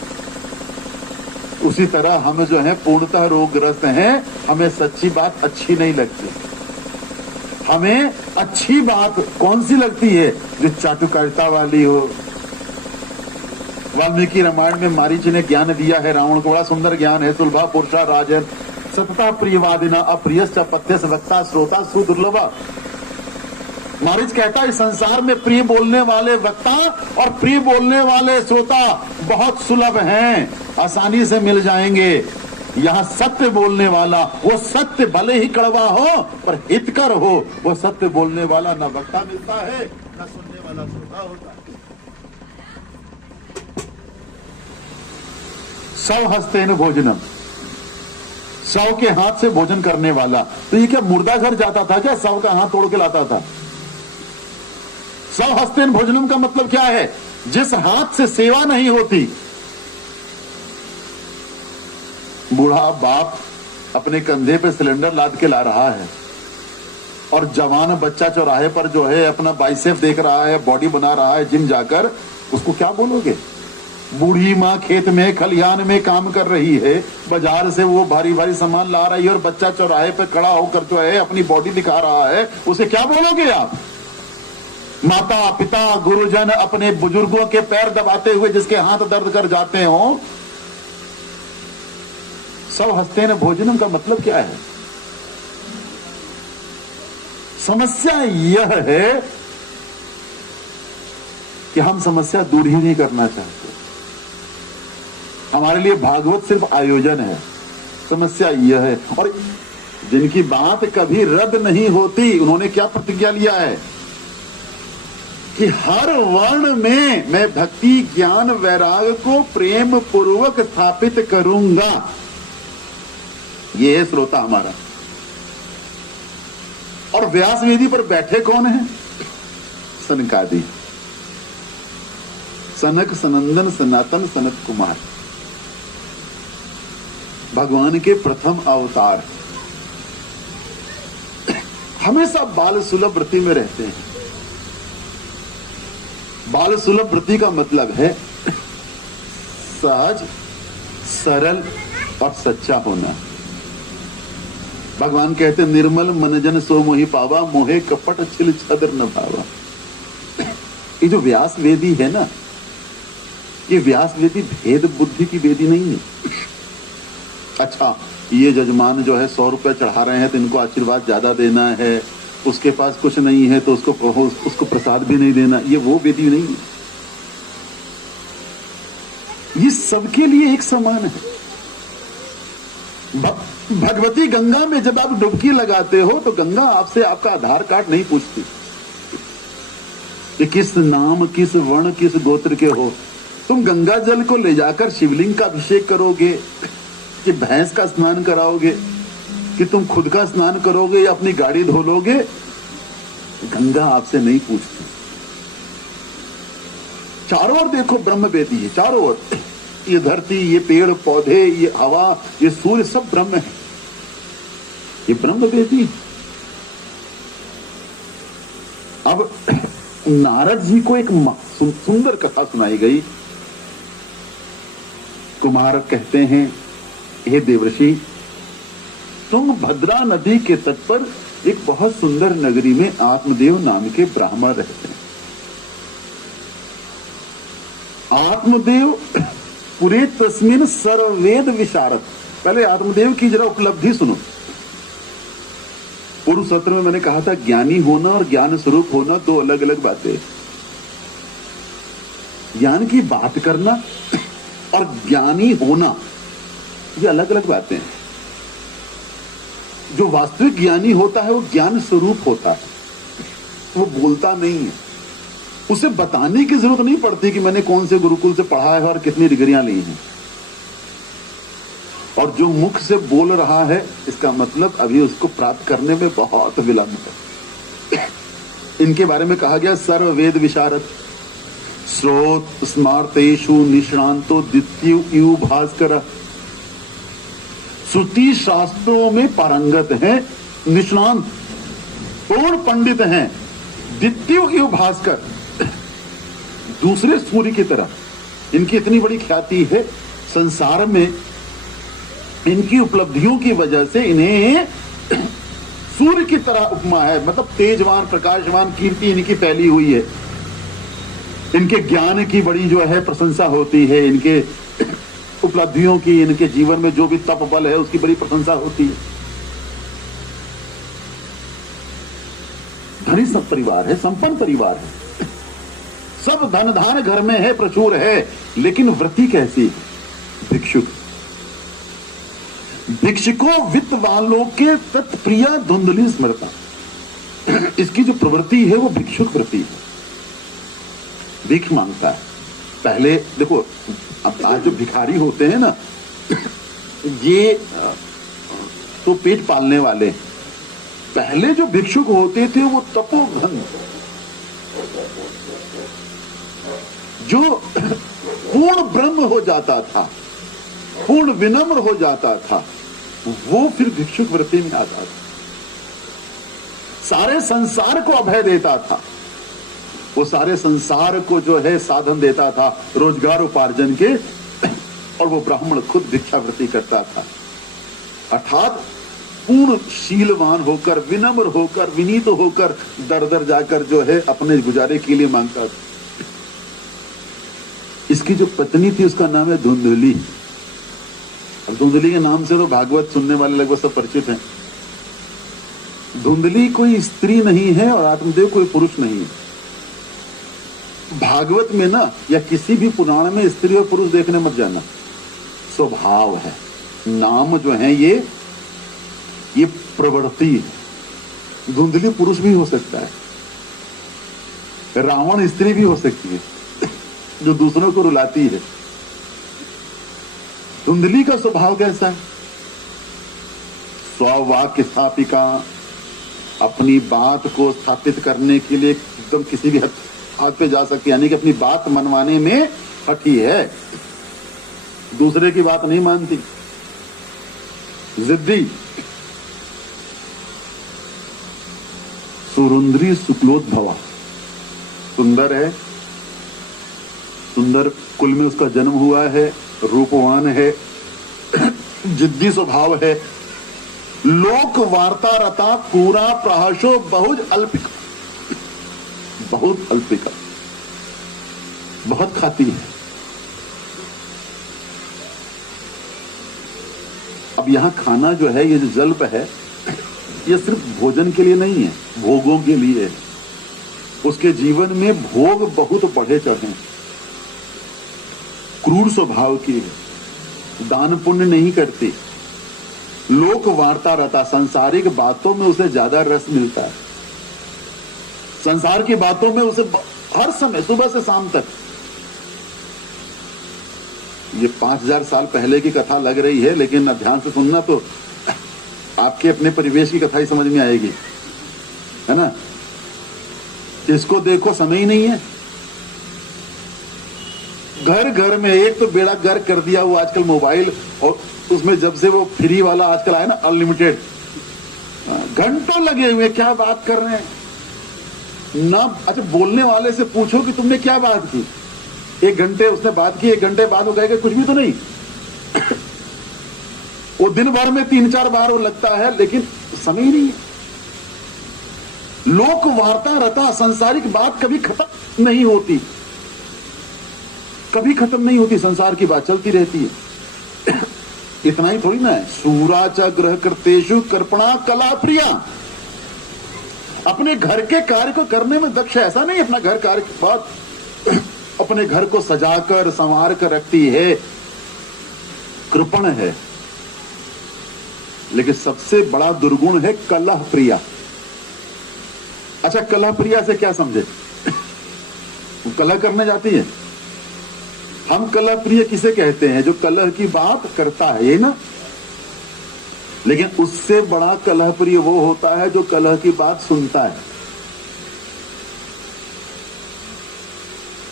उसी तरह हम जो है पूर्णतः रोगग्रस्त हैं, हमें सच्ची बात अच्छी नहीं लगती। हमें अच्छी बात कौन सी लगती है? जो चाटुकारिता वाली हो। वाल्मीकि रामायण में मारीच ने ज्ञान दिया है रावण को, बड़ा सुंदर ज्ञान है। सुलभा पुरुषा राजन सतता प्रियवादिना अप्रियश्च पथ्यस वक्ता श्रोता सुदुर्लभा। मारीच कहता है संसार में प्रिय बोलने वाले वक्ता और प्रिय बोलने वाले श्रोता बहुत सुलभ हैं, आसानी से मिल जाएंगे। यहाँ सत्य बोलने वाला, वो सत्य भले ही कड़वा हो पर हितकर हो, वो सत्य बोलने वाला न वक्ता मिलता है न सुनने वाला श्रोता होता है। सव हस्तेन भोजनम, सव के हाथ से भोजन करने वाला। तो ये क्या मुर्दा घर जाता था क्या? सव का हाथ तोड़ के लाता था। सव हस्तेन भोजनम का मतलब क्या है? जिस हाथ से सेवा नहीं होती। बूढ़ा बाप अपने कंधे पे सिलेंडर लाद के ला रहा है और जवान बच्चा चौराहे पर जो है अपना बाइसेप देख रहा है, बॉडी बना रहा है जिम जाकर, उसको क्या बोलोगे? बूढ़ी माँ खेत में खलिहान में काम कर रही है, बाजार से वो भारी भारी सामान ला रही है और बच्चा चौराहे पे खड़ा होकर जो है अपनी बॉडी दिखा रहा है, उसे क्या बोलोगे आप? माता पिता गुरुजन अपने बुजुर्गों के पैर दबाते हुए जिसके हाथ दर्द कर जाते हो। सब हस्तेन भोजनम का मतलब क्या है? समस्या यह है कि हम समस्या दूर ही नहीं करना चाहते। हमारे लिए भागवत सिर्फ आयोजन है, समस्या यह है। और जिनकी बात कभी रद्द नहीं होती, उन्होंने क्या प्रतिज्ञा लिया है कि हर वर्ण में मैं भक्ति ज्ञान वैराग को प्रेम पूर्वक स्थापित करूंगा। ये है श्रोता हमारा। और व्यास वेदी पर बैठे कौन है? सनकादि, सनक सनंदन सनातन सनत कुमार, भगवान के प्रथम अवतार। हमेशा बाल सुलभ वृत्ति में रहते हैं। बाल सुलभ वृत्ति का मतलब है सहज, सरल और सच्चा होना। भगवान कहते निर्मल मनजन सो मोहि पावा, मोहे कपट छिल छद्र न भावा। ये जो व्यास वेदी है ना, ये व्यास वेदी भेद बुद्धि की वेदी नहीं है। अच्छा, ये जजमान जो है 100 रुपए चढ़ा रहे हैं तो इनको आशीर्वाद ज्यादा देना है, उसके पास कुछ नहीं है तो उसको प्रसाद भी नहीं देना, ये वो वेदी नहीं है। ये सबके लिए एक समान है। भगवती गंगा में जब आप डुबकी लगाते हो तो गंगा आपसे आपका आधार कार्ड नहीं पूछती कि किस नाम, किस वर्ण, किस गोत्र के हो। तुम गंगा जल को ले जाकर शिवलिंग का अभिषेक करोगे कि भैंस का स्नान कराओगे कि तुम खुद का स्नान करोगे या अपनी गाड़ी धो लोगे, गंगा आपसे नहीं पूछती। चारों ओर देखो ब्रह्म वेदी है, चारों ओर। ये धरती, ये पेड़ पौधे, ये हवा, ये सूर्य, सब ब्रह्म है। ये ब्रह्म वेदी। अब नारद जी को एक सुंदर कथा सुनाई गई। कुमार कहते हैं, हे देवर्षि, तुम भद्रा नदी के तट पर एक बहुत सुंदर नगरी में आत्मदेव नाम के ब्राह्मण रहते हैं। आत्मदेव पुरे तस्मिन सर्ववेद विशारद। पहले आत्मदेव की जरा उपलब्धि सुनो। पूर्व सत्र में मैंने कहा था ज्ञानी होना और ज्ञान स्वरूप होना दो अलग अलग बातें। ज्ञान की बात करना और ज्ञानी होना ये अलग अलग बातें हैं। जो वास्तविक ज्ञानी होता है वो ज्ञान स्वरूप होता है, वो बोलता नहीं है। उसे बताने की जरूरत नहीं पड़ती कि मैंने कौन से गुरुकुल से पढ़ा है और कितनी डिग्रियां ली हैं। और जो मुख से बोल रहा है इसका मतलब अभी उसको प्राप्त करने में बहुत विलंब है। इनके बारे में कहा गया सर्ववेद विशारद, श्रोत स्मार्तेषु निष्णांतो द्वितीय भास्कर। श्रुति शास्त्रों में पारंगत हैं, निष्णांत पूर्ण पंडित हैं, द्वितीय भास्कर, दूसरे सूर्य की तरह। इनकी इतनी बड़ी ख्याति है संसार में, इनकी उपलब्धियों की वजह से इन्हें सूर्य की तरह उपमा है। मतलब तेजवान प्रकाशवान कीर्ति इनकी फैली हुई है। इनके ज्ञान की बड़ी जो है प्रशंसा होती है, इनके उपलब्धियों की, इनके जीवन में जो भी तप बल है उसकी बड़ी प्रशंसा होती है। धनी सब परिवार है, संपन्न परिवार है, सब धन धान घर में है, प्रचुर है, लेकिन वृत्ति कैसी है? भिक्षुक। भिक्षुको वित्त वालों के तत्प्रिया धुंधली स्मृता। इसकी जो प्रवृत्ति है वो भिक्षुक वृत्ति है, भिक्ष मांगता है। पहले देखो, अब आज जो भिखारी होते हैं ना, ये तो पेट पालने वाले। पहले जो भिक्षुक होते थे वो तपोधन, जो पूर्ण ब्रह्म हो जाता था, पूर्ण विनम्र हो जाता था, वो फिर भिक्षुक वृत्ति में आता था। सारे संसार को अभय देता था, वो सारे संसार को जो है साधन देता था रोजगार उपार्जन के, और वो ब्राह्मण खुद भिक्षावृत्ति करता था। अर्थात पूर्ण शीलवान होकर, विनम्र होकर, विनीत होकर दर दर जाकर जो है अपने गुजारे के लिए मांगता था। इसकी जो पत्नी थी उसका नाम है धुंधली। और धुंधली के नाम से तो भागवत सुनने वाले लगभग सब परिचित हैं। धुंधली कोई स्त्री नहीं है और आत्मदेव कोई पुरुष नहीं है। भागवत में ना या किसी भी पुराण में स्त्री और पुरुष देखने मत जाना, स्वभाव है। नाम जो है ये प्रवृत्ति है। धुंधली पुरुष भी हो सकता है, रावण स्त्री भी हो सकती है जो दूसरों को रुलाती है। धुंधली का स्वभाव कैसा है? स्ववाक्य स्थापिका, अपनी बात को स्थापित करने के लिए एकदम किसी भी हाथ पे जा सकती, यानी कि अपनी बात मनवाने में हठी है, दूसरे की बात नहीं मानती, जिद्दी। सुरुंद्री शुक्लोद्भवा, सुंदर है, सुंदर कुल में उसका जन्म हुआ है, रूपवान है, जिद्दी स्वभाव है। लोक वार्ता रता पूरा प्रहर्षो बहुत अल्पिका, बहुत अल्पिका, बहुत खाती है। अब यहां खाना जो है, ये जो जल्प है, ये सिर्फ भोजन के लिए नहीं है, भोगों के लिए है। उसके जीवन में भोग बहुत बढ़े चढ़े, क्रूर स्वभाव की है, दान पुण्य नहीं करती, लोक वार्ता रहता, सांसारिक बातों में उसे ज्यादा रस मिलता है। संसार की बातों में उसे हर समय सुबह से शाम तक, ये 5000 साल पहले की कथा लग रही है, लेकिन ध्यान से सुनना तो आपके अपने परिवेश की कथा ही समझ में आएगी, है ना। इसको देखो, समय ही नहीं है। घर घर में एक तो बेड़ा गर्क कर दिया वो आजकल मोबाइल, और उसमें जब से वो फ्री वाला आजकल आया ना, अनलिमिटेड, घंटों लगे हुए, क्या बात कर रहे हैं ना। अच्छा, बोलने वाले से पूछो कि तुमने क्या बात की, 1 घंटे उसने बात की, 1 घंटे बाद वो कहेगा कुछ भी तो नहीं। वो दिन भर में 3-4 बार वो लगता है, लेकिन समय ही नहीं है। लोक वार्ता रहता, सांसारिक बात कभी खत्म नहीं होती। कभी खत्म नहीं होती, संसार की बात चलती रहती है। इतना ही थोड़ी ना है, सूरा च ग्रह कृतेषु कर्पणा कला प्रिया, अपने घर के कार्य को करने में दक्ष, ऐसा नहीं अपना घर कार्य के बाद अपने घर को सजाकर संवार कर रखती है, कृपण है। लेकिन सबसे बड़ा दुर्गुण है कलह प्रिया। अच्छा, कलह प्रिया से क्या समझे? वो कलह करने जाती है। हम कलह प्रिय किसे कहते हैं? जो कलह की बात करता है, ये ना। लेकिन उससे बड़ा कलह प्रिय वो होता है जो कलह की बात सुनता है।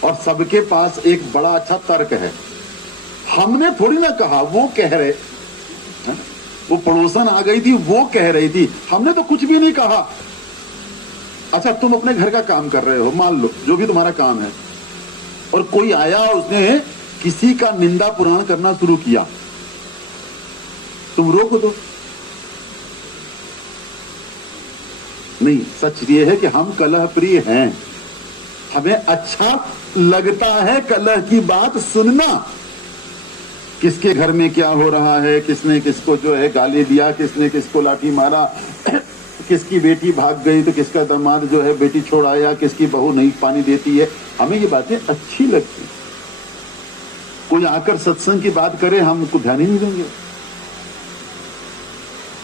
और सबके पास एक बड़ा अच्छा तर्क है। हमने थोड़ी ना कहा, वो कह रहे, वो पड़ोसन आ गई थी, वो कह रही थी, हमने तो कुछ भी नहीं कहा। अच्छा, तुम अपने घर का काम कर रहे हो, मान लो जो भी तुम्हारा काम है, और कोई आया, उसने किसी का निंदा पुराण करना शुरू किया, तुम रोक दो? नहीं, सच ये है कि हम कलह प्रिय हैं। हमें अच्छा लगता है कलह की बात सुनना, किसके घर में क्या हो रहा है, किसने किसको जो है गाली दिया, किसने किसको लाठी मारा, किसकी बेटी भाग गई तो किसका दामाद जो है बेटी छोड़ आया, किसकी बहू नहीं पानी देती है। हमें ये बातें अच्छी लगती। कोई आकर सत्संग की बात करे, हम उसको ध्यान ही नहीं देंगे।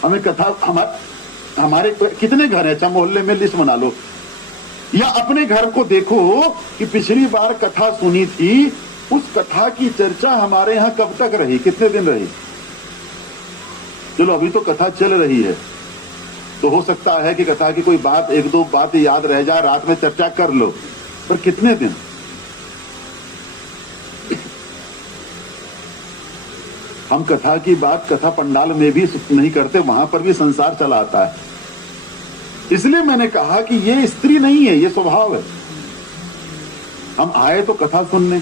हमें कथा, हमारे कितने घर है, अच्छा मोहल्ले में लिस्ट बना लो, या अपने घर को देखो कि पिछली बार कथा सुनी थी, उस कथा की चर्चा हमारे यहां कब तक रही, कितने दिन रही? चलो अभी तो कथा चल रही है, तो हो सकता है कि कथा की कोई बात, एक दो बात याद रह जाए, रात में चर्चा कर लो, पर कितने दिन? हम कथा की बात कथा पंडाल में भी नहीं करते, वहां पर भी संसार चला आता है। इसलिए मैंने कहा कि ये स्त्री नहीं है, ये स्वभाव है। हम आए तो कथा सुनने,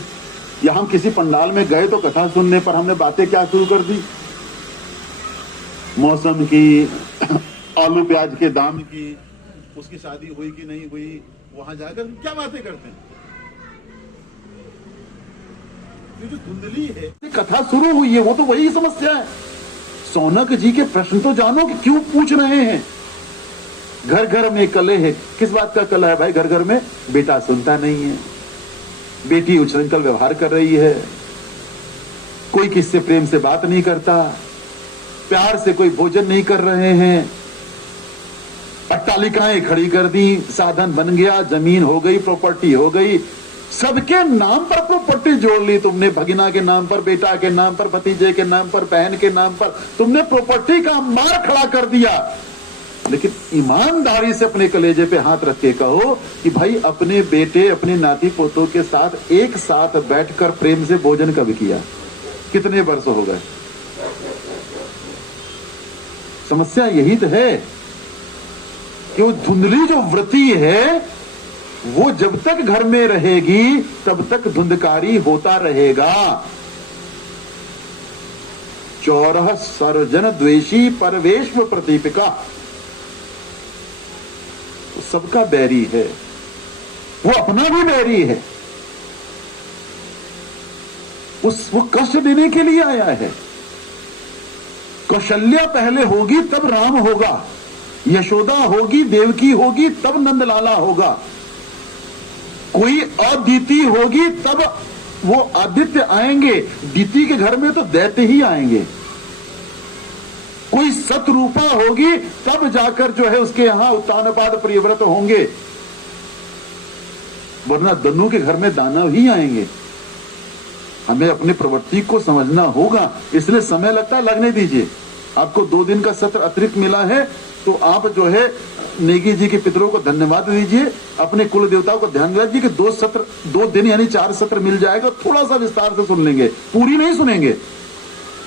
या हम किसी पंडाल में गए तो कथा सुनने, पर हमने बातें क्या शुरू कर दी? मौसम की, आलू प्याज के दाम की, उसकी शादी हुई कि नहीं हुई, वहां जाकर क्या बातें करते हैं? ये जो धुंधली है, कथा शुरू हुई है, वो तो वही समस्या है। सौनक जी के प्रश्न तो जानो कि क्यों पूछ रहे हैं। घर घर में कलह है, किस बात का कलह है भाई? घर घर में बेटा सुनता नहीं है, बेटी उच्छृंखल व्यवहार कर रही है, कोई किससे प्रेम से बात नहीं करता, प्यार से कोई भोजन नहीं कर रहे हैं, अट्टालिकाएं खड़ी कर दी, साधन बन गया, जमीन हो गई, प्रॉपर्टी हो गई, सबके नाम पर प्रॉपर्टी जोड़ ली तुमने, भगिना के नाम पर, बेटा के नाम पर, भतीजे के नाम पर, बहन के नाम पर, तुमने प्रॉपर्टी का मार खड़ा कर दिया। लेकिन ईमानदारी से अपने कलेजे पे हाथ रख के कहो कि भाई अपने बेटे, अपने नाती पोतों के साथ एक साथ बैठकर प्रेम से भोजन कब किया? कितने वर्ष हो गए? समस्या यही तो है कि वो धुंधली जो वृत्ति है, वो जब तक घर में रहेगी तब तक धुंधकारी होता रहेगा। चौरह सर्वजन द्वेषी परवेश्व प्रदीपिका, सबका बैरी है, वो अपना भी बैरी है, वो कष्ट देने के लिए आया है। कौशल्या पहले होगी तब राम होगा, यशोदा होगी, देवकी होगी तब नंदलाला होगा, कोई अदिति होगी तब वो आदित्य आएंगे, दिति के घर में तो दैत्य ही आएंगे, कोई सतरूपा होगी तब जाकर जो है उसके यहां उत्तानपाद प्रियव्रत होंगे, वरना दनु के घर में दानव ही आएंगे। हमें अपनी प्रवृत्ति को समझना होगा, इसलिए समय लगता है, लगने दीजिए। आपको 2 दिन का सत्र अतिरिक्त मिला है, तो आप जो है नेगी जी के पितरों को धन्यवाद दीजिए, अपने कुल देवताओं को ध्यान दीजिए कि 2 दिन यानी 4 सत्र मिल जाएगा। थोड़ा सा विस्तार से सुन लेंगे, पूरी नहीं सुनेंगे,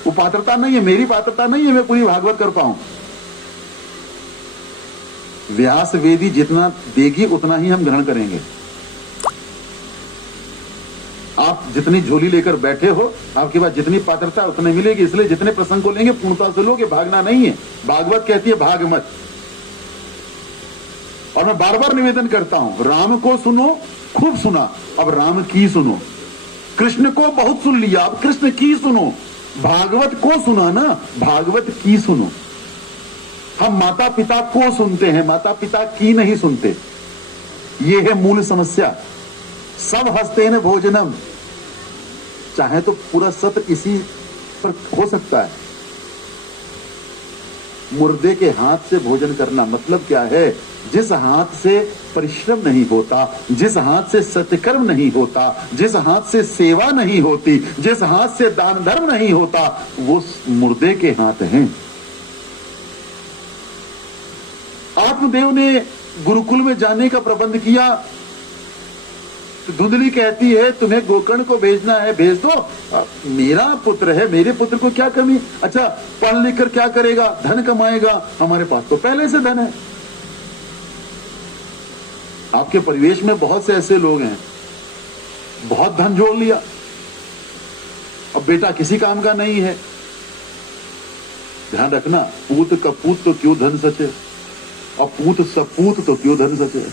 वो पात्रता नहीं है, मेरी पात्रता नहीं है मैं पूरी भागवत कर पाऊं। व्यास वेदी जितना देगी उतना ही हम ग्रहण करेंगे। आप जितनी झोली लेकर बैठे हो, आपके पास जितनी पात्रता उतनी मिलेगी, इसलिए जितने प्रसंग को लेंगे पूर्णता से लोगे, भागना नहीं है। भागवत कहती है भाग मत। और मैं बार बार निवेदन करता हूं, राम को सुनो, खूब सुना, अब राम की सुनो। कृष्ण को बहुत सुन लिया, अब कृष्ण की सुनो। भागवत को सुना ना, भागवत की सुनो। हम माता पिता को सुनते हैं, माता पिता की नहीं सुनते। ये है मूल समस्या। सब हंसते हैं भोजनम, चाहे तो पूरा सत्र इसी पर हो सकता है। मुर्दे के हाथ से भोजन करना मतलब क्या है? जिस हाथ से परिश्रम नहीं होता, जिस हाथ से सत्यकर्म नहीं होता, जिस हाथ से सेवा नहीं होती, जिस हाथ से दान धर्म नहीं होता, वो मुर्दे के हाथ हैं। आत्मदेव ने गुरुकुल में जाने का प्रबंध किया तो धुंधली कहती है तुम्हें गोकर्ण को भेजना है, भेज दो, मेरा पुत्र है, मेरे पुत्र को क्या कमी। अच्छा पढ़ लिख कर क्या करेगा? धन कमाएगा, हमारे पास तो पहले से धन है। आपके परिवेश में बहुत से ऐसे लोग हैं, बहुत धन जोड़ लिया, अब बेटा किसी काम का नहीं है। ध्यान रखना, पूत कपूत तो क्यों धन सचे, और पूत सपूत तो क्यों धन सचे।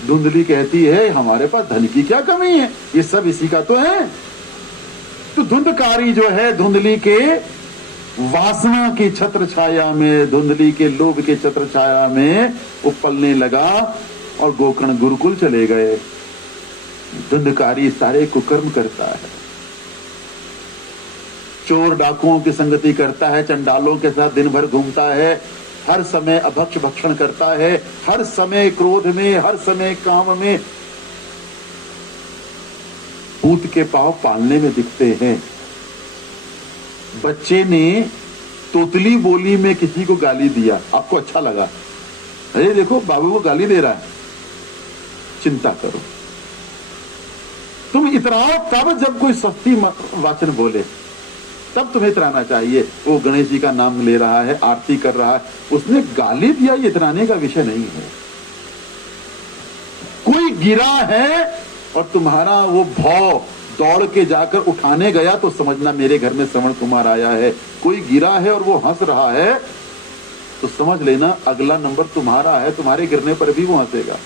धुंधली कहती है हमारे पास धन की क्या कमी है, ये सब इसी का तो है। तो धुंधकारी जो है, धुंधली के वासना की छत्र छाया में, धुंधली के लोभ के छत्र छाया में वो पलने लगा और गोकर्ण गुरुकुल चले गए। धुंधकारी सारे कुकर्म करता है, चोर डाकुओं की संगति करता है, चंडालों के साथ दिन भर घूमता है, हर समय अभक्ष भक्षण करता है, हर समय क्रोध में, हर समय काम में। पूत के पांव पालने में दिखते हैं। बच्चे ने तोतली बोली में किसी को गाली दिया, आपको अच्छा लगा, अरे देखो बाबू को गाली दे रहा है, चिंता करो। तुम इतराओ तब जब कोई सस्ती वाचन बोले, तब तुम्हें इतराना चाहिए। वो गणेश जी का नाम ले रहा है, आरती कर रहा है, उसने गाली दिया, ये इतराने का विषय नहीं है। कोई गिरा है और तुम्हारा वो भाव दौड़ के जाकर उठाने गया तो समझना मेरे घर में श्रवण कुमार आया है। कोई गिरा है और वो हंस रहा है तो समझ लेना अगला नंबर तुम्हारा है, तुम्हारे गिरने पर भी वो हंसेगा।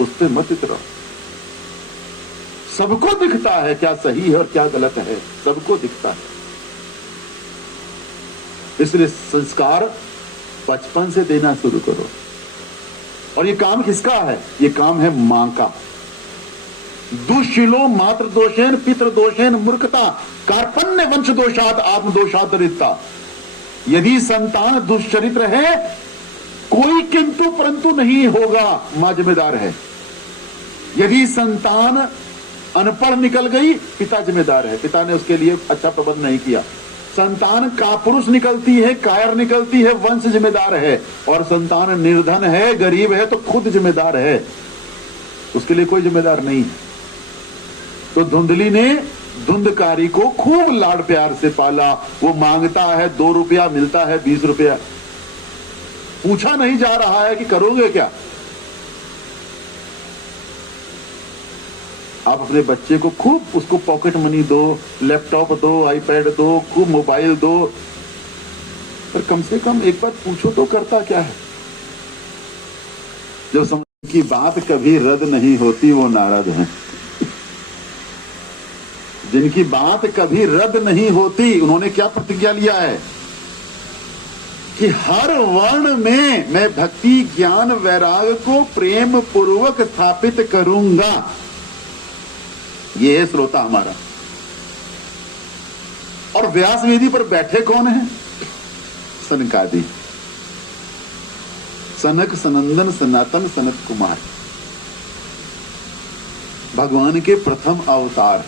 उस पर मत इतराओ। सबको दिखता है क्या सही है और क्या गलत है, सबको दिखता है। इसलिए संस्कार बचपन से देना शुरू करो। और ये काम किसका है? ये काम है मां का। दुष्शीलो मातृ दोषेन पितृ दोषेन मूर्खता कार्पण्य वंश दोषात आत्म दोषातरिता। यदि संतान दुष्चरित्र है, कोई किंतु परंतु नहीं होगा, मां जिम्मेदार है। यदि संतान अनपढ़ निकल गई, पिता जिम्मेदार है, पिता ने उसके लिए अच्छा प्रबंध नहीं किया। संतान कापुरुष निकलती है, कायर निकलती है, वंश जिम्मेदार है। और संतान निर्धन है, गरीब है तो खुद जिम्मेदार है, उसके लिए कोई जिम्मेदार नहीं है। तो धुंधली ने धुंधकारी को खूब लाड प्यार से पाला। वो मांगता है 2 रुपया, मिलता है 20 रुपया। पूछा नहीं जा रहा है कि करोगे क्या। आप अपने बच्चे को खूब उसको पॉकेट मनी दो, लैपटॉप दो, आईपैड दो, खूब मोबाइल दो, पर कम से कम एक बार पूछो तो करता क्या है। जब समझ की बात कभी रद्द नहीं होती वो नारद हैं। जिनकी बात कभी रद्द नहीं होती, उन्होंने क्या प्रतिज्ञा लिया है कि हर वर्ण में मैं भक्ति ज्ञान वैराग को प्रेम पूर्वक स्थापित करूंगा। ये है श्रोता हमारा। और व्यास वेदी पर बैठे कौन है? सनकादि, सनक सनंदन सनातन सनत कुमार, भगवान के प्रथम अवतार।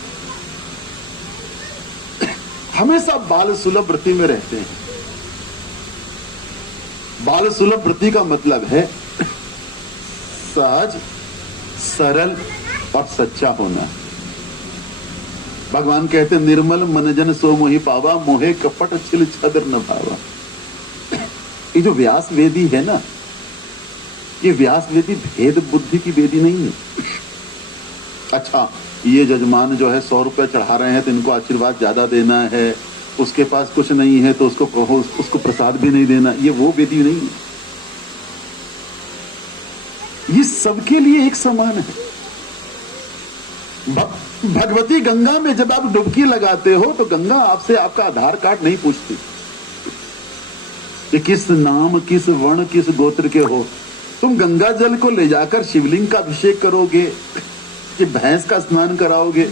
हमेशा बाल सुलभ वृत्ति में रहते हैं। बाल सुलभ वृत्ति का मतलब है सहज, सरल और सच्चा होना। भगवान कहते हैं निर्मल मनजन सो मोहि पावा, मोहे कपट छिल छद्र न भावा। ये जो व्यास वेदी है ना, ये व्यास वेदी भेद बुद्धि की वेदी नहीं है। अच्छा, ये जजमान जो है 100 रुपए चढ़ा रहे हैं तो इनको आशीर्वाद ज्यादा देना है, उसके पास कुछ नहीं है तो उसको प्रसाद भी नहीं देना, ये वो वेदी नहीं है। ये सबके लिए एक समान है। भगवती गंगा में जब आप डुबकी लगाते हो तो गंगा आपसे आपका आधार कार्ड नहीं पूछती कि किस नाम, किस वर्ण, किस गोत्र के हो। तुम गंगा जल को ले जाकर शिवलिंग का अभिषेक करोगे कि भैंस का स्नान कराओगे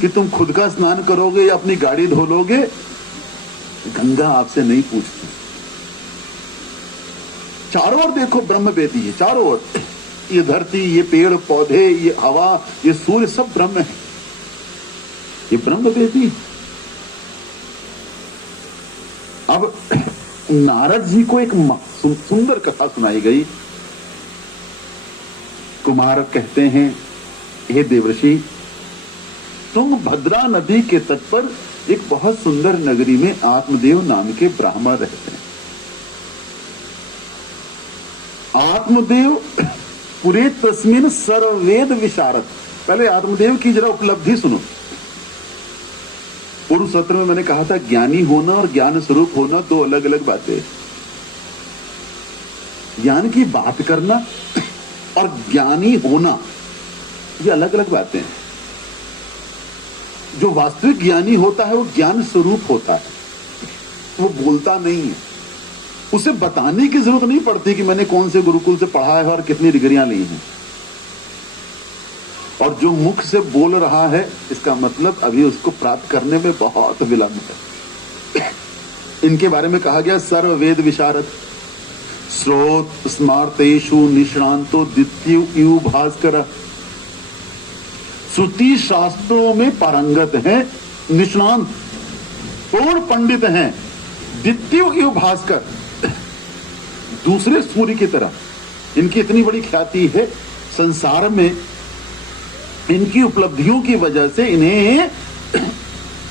कि तुम खुद का स्नान करोगे या अपनी गाड़ी धो लोगे, गंगा आपसे नहीं पूछती। चारों ओर देखो ब्रह्म वेदी है, चारों ओर। ये धरती, ये पेड़ पौधे, ये हवा, ये सूर्य, सब ब्रह्म है। ये ब्रह्म वेदी। अब नारद जी को एक सुंदर कथा सुनाई गई। कुमार कहते हैं, हे देवर्षि, तुम भद्रा नदी के तट पर एक बहुत सुंदर नगरी में आत्मदेव नाम के ब्राह्मण रहते हैं। आत्मदेव पुरे तस्मिन सर्ववेद विशारद। पहले आत्मदेव की जरा उपलब्धि सुनो। पूर्व सत्र में मैंने कहा था ज्ञानी होना और ज्ञान स्वरूप होना दो अलग अलग बातें। ज्ञान की बात करना और ज्ञानी होना ये अलग अलग बातें हैं। जो वास्तविक ज्ञानी होता है वो ज्ञान स्वरूप होता है, वो बोलता नहीं है। उसे बताने की जरूरत नहीं पड़ती कि मैंने कौन से गुरुकुल से पढ़ा है और कितनी डिग्रियां ली हैं। और जो मुख से बोल रहा है इसका मतलब अभी उसको प्राप्त करने में बहुत विलंब है। इनके बारे में कहा गया सर्ववेद विशारद, श्रोत स्मार्तेषु निष्णांतो द्वितीय भास्कर। श्रुति शास्त्रों में पारंगत है, निष्णांत पूर्ण पंडित हैं, द्वितीय भास्कर, दूसरे सूर्य की तरह। इनकी इतनी बड़ी ख्याति है संसार में, इनकी उपलब्धियों की वजह से इन्हें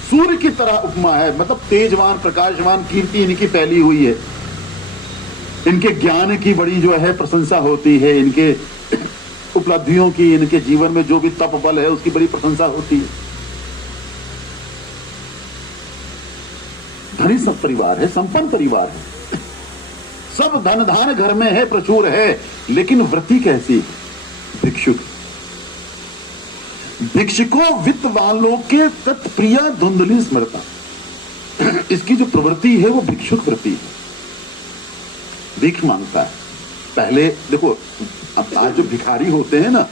सूर्य की तरह उपमा है। मतलब तेजवान प्रकाशवान कीर्ति इनकी फैली हुई है। इनके ज्ञान की बड़ी जो है प्रशंसा होती है, इनके उपलब्धियों की, इनके जीवन में जो भी तप बल है उसकी बड़ी प्रशंसा होती है। धनी सब परिवार है, संपन्न परिवार है, सब धन धान घर में है, प्रचुर है, लेकिन वृत्ति कैसी? भिक्षुक। भिक्षुको वित्त वालों के तत्प्रिया धुंधली स्मृता। इसकी जो प्रवृत्ति है वो भिक्षुक वृत्ति है, भिक्ष मांगता है। पहले देखो, अब आज जो भिखारी होते हैं ना,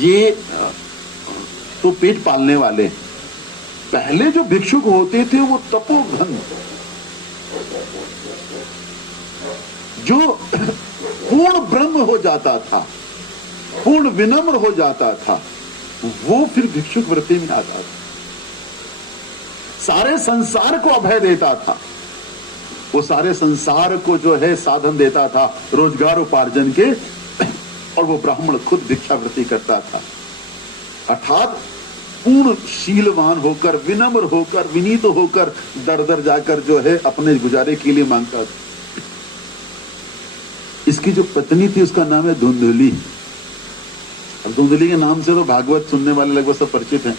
ये तो पेट पालने वाले। पहले जो भिक्षुक होते थे वो तपोधन, जो पूर्ण ब्रह्म हो जाता था, पूर्ण विनम्र हो जाता था, वो फिर भिक्षुक वृत्ति में आता था। सारे संसार को अभय देता था, वो सारे संसार को जो है साधन देता था रोजगार उपार्जन के, और वो ब्राह्मण खुद भिक्षावृत्ति करता था। अर्थात पूर्ण शीलवान होकर, विनम्र होकर, विनीत होकर दर दर जाकर जो है अपने गुजारे के लिए मांगता था। इसकी जो पत्नी थी उसका नाम है धुंधली। अब धुंधली के नाम से तो भागवत सुनने वाले लगभग सब परिचित हैं।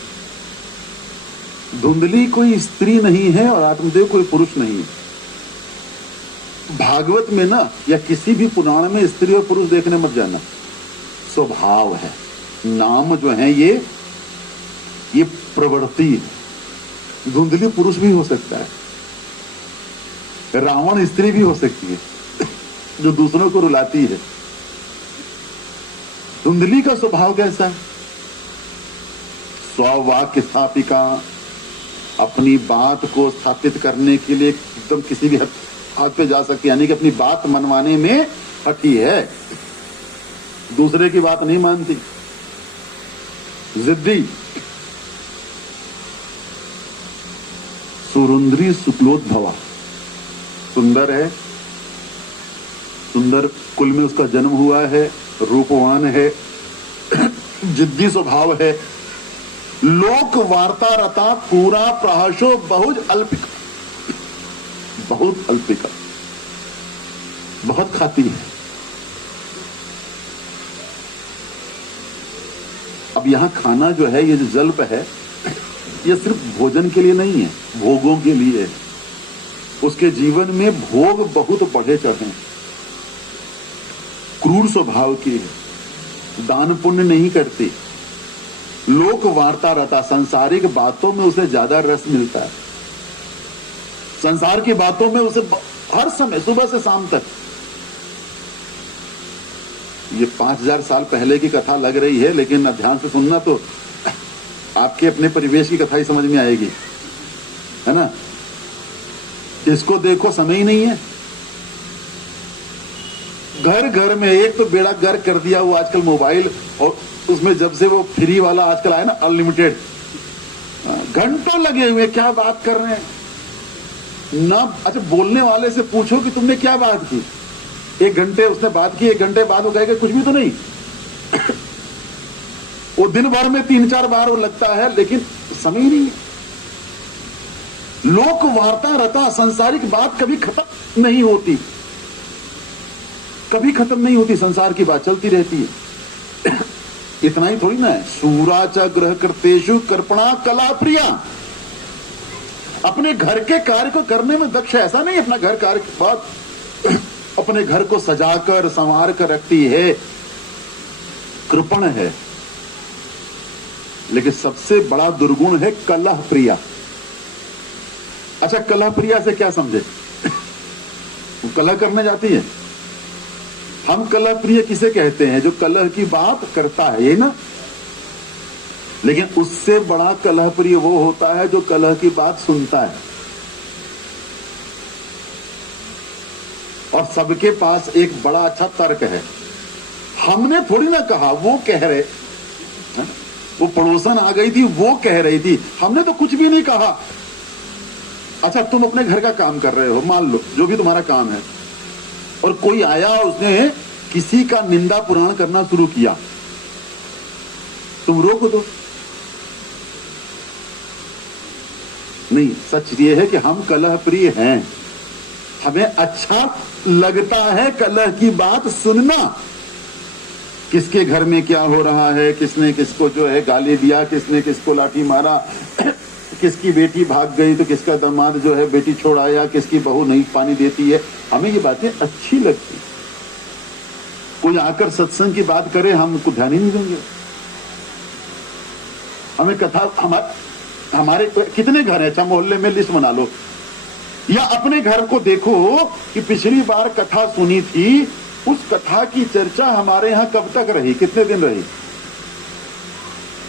धुंधली कोई स्त्री नहीं है और आत्मदेव कोई पुरुष नहीं है। भागवत में ना या किसी भी पुराण में स्त्री और पुरुष देखने मत जाना, स्वभाव है। नाम जो है ये प्रवृत्ति है। धुंधली पुरुष भी हो सकता है, रावण स्त्री भी हो सकती है जो दूसरों को रुलाती है। धुंधली का स्वभाव कैसा है? स्ववाक्य स्थापिका, अपनी बात को स्थापित करने के लिए एकदम किसी भी हाथ पे जा सकती, यानी कि अपनी बात मनवाने में हठी है, दूसरे की बात नहीं मानती, जिद्दी। सुरुंद्री शुक्लोद्भवा, सुंदर है, सुंदर कुल में उसका जन्म हुआ है, रूपवान है, जिद्दी स्वभाव है। लोक वार्ता रता पूरा प्रहर्षो बहुत अल्पिका, बहुत अल्पिका, बहुत खाती है। अब यहां खाना जो है, ये जो जल्प है, ये सिर्फ भोजन के लिए नहीं है, भोगों के लिए है। उसके जीवन में भोग बहुत बढ़े चढ़े। क्रूर स्वभाव की है, दान पुण्य नहीं करती, लोक वार्ता रहता, सांसारिक बातों में उसे ज्यादा रस मिलता है। संसार की बातों में उसे हर समय सुबह से शाम तक, ये 5000 साल पहले की कथा लग रही है, लेकिन ध्यान से सुनना तो आपके अपने परिवेश की कथा ही समझ में आएगी, है ना। इसको देखो, समय ही नहीं है। घर घर में एक तो बेड़ा गर्क कर दिया वो आजकल मोबाइल, और उसमें जब से वो फ्री वाला आजकल आया ना, अनलिमिटेड, घंटों लगे हुए, क्या बात कर रहे हैं ना। अच्छा, बोलने वाले से पूछो कि तुमने क्या बात की, 1 घंटे उसने बात की, 1 घंटे बाद वो कहेगा कुछ भी तो नहीं। वो दिन भर में 3-4 बार वो लगता है, लेकिन समय ही नहीं। लोक वार्ता रहता, सांसारिक बात कभी खत्म नहीं होती, कभी खत्म नहीं होती, संसार की बात चलती रहती है। इतना ही थोड़ी ना है, सूरा च ग्रह कृतेषु कर्पणा कला प्रिया, अपने घर के कार्य को करने में दक्ष है। ऐसा नहीं अपना घर कार्य के बाद अपने घर को सजाकर संवार कर रखती है, कृपण है। लेकिन सबसे बड़ा दुर्गुण है कलह प्रिया। अच्छा, कलह प्रिया से क्या समझे? वो कलह करने जाती है। हम कलह प्रिय किसे कहते हैं? जो कलह की बात करता है, ये ना। लेकिन उससे बड़ा कलह प्रिय वो होता है जो कलह की बात सुनता है। और सबके पास एक बड़ा अच्छा तर्क है। हमने थोड़ी ना कहा, वो कह रहे, वो पड़ोसन आ गई थी, वो कह रही थी, हमने तो कुछ भी नहीं कहा। अच्छा, तुम अपने घर का काम कर रहे हो, मान लो जो भी तुम्हारा काम है, और कोई आया, उसने किसी का निंदा पुराण करना शुरू किया, तुम रोक दो? नहीं, सच ये है कि हम कलह प्रिय हैं। हमें अच्छा लगता है कलह की बात सुनना। किसके घर में क्या हो रहा है, किसने किसको जो है गाली दिया, किसने किसको लाठी मारा, किसकी बेटी भाग गई तो किसका दामाद जो है बेटी छोड़ आया, किसकी बहू नहीं पानी देती है, हमें ये बातें अच्छी लगती। कोई आकर सत्संग की बात करे, हम उसको ध्यान ही नहीं देंगे। हमें कथा, हमारे कितने घर है, अच्छा मोहल्ले में लिस्ट बना लो, या अपने घर को देखो कि पिछली बार कथा सुनी थी, उस कथा की चर्चा हमारे यहां कब तक रही, कितने दिन रही।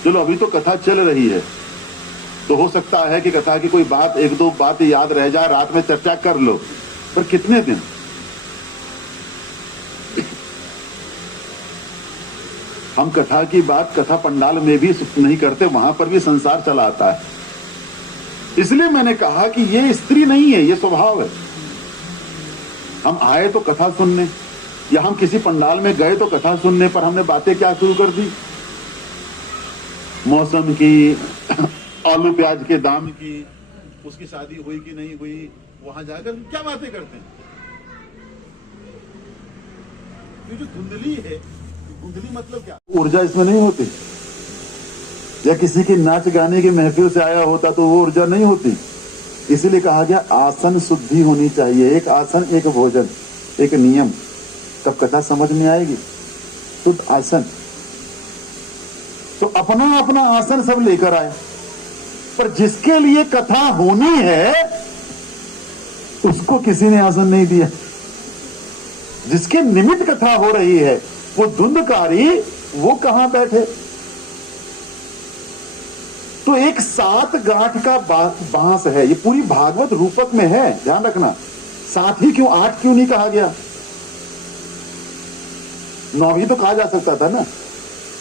चलो अभी तो कथा चल रही है, तो हो सकता है कि कथा की कोई बात, 1-2 बात याद रह जाए, रात में चर्चा कर लो, पर कितने दिन? हम कथा की बात कथा पंडाल में भी नहीं करते, वहां पर भी संसार चला आता है। इसलिए मैंने कहा कि ये स्त्री नहीं है, ये स्वभाव है। हम आए तो कथा सुनने, या हम किसी पंडाल में गए तो कथा सुनने, पर हमने बातें क्या शुरू कर दी? मौसम की, आलू प्याज के दाम की, उसकी शादी हुई कि नहीं हुई, वहां जाकर क्या बातें करते हैं। ये जो धुंधली है, धुंधली मतलब क्या? ऊर्जा इसमें नहीं होती। या किसी की नाच गाने की महफिल से आया होता तो वो ऊर्जा नहीं होती। इसीलिए कहा गया आसन शुद्धि होनी चाहिए। एक आसन, एक भोजन, एक नियम, तब कथा समझ में आएगी। शुद्ध आसन। तो अपना अपना आसन सब लेकर आए, पर जिसके लिए कथा होनी है उसको किसी ने आसन नहीं दिया। जिसके निमित्त कथा हो रही है वो धुंधकारी, वो कहां बैठे? तो एक 7 गांठ का बांस है, ये पूरी भागवत रूपक में है, ध्यान रखना। 7 ही क्यों, 8 क्यों नहीं कहा गया? 9 भी तो कहा जा सकता था ना।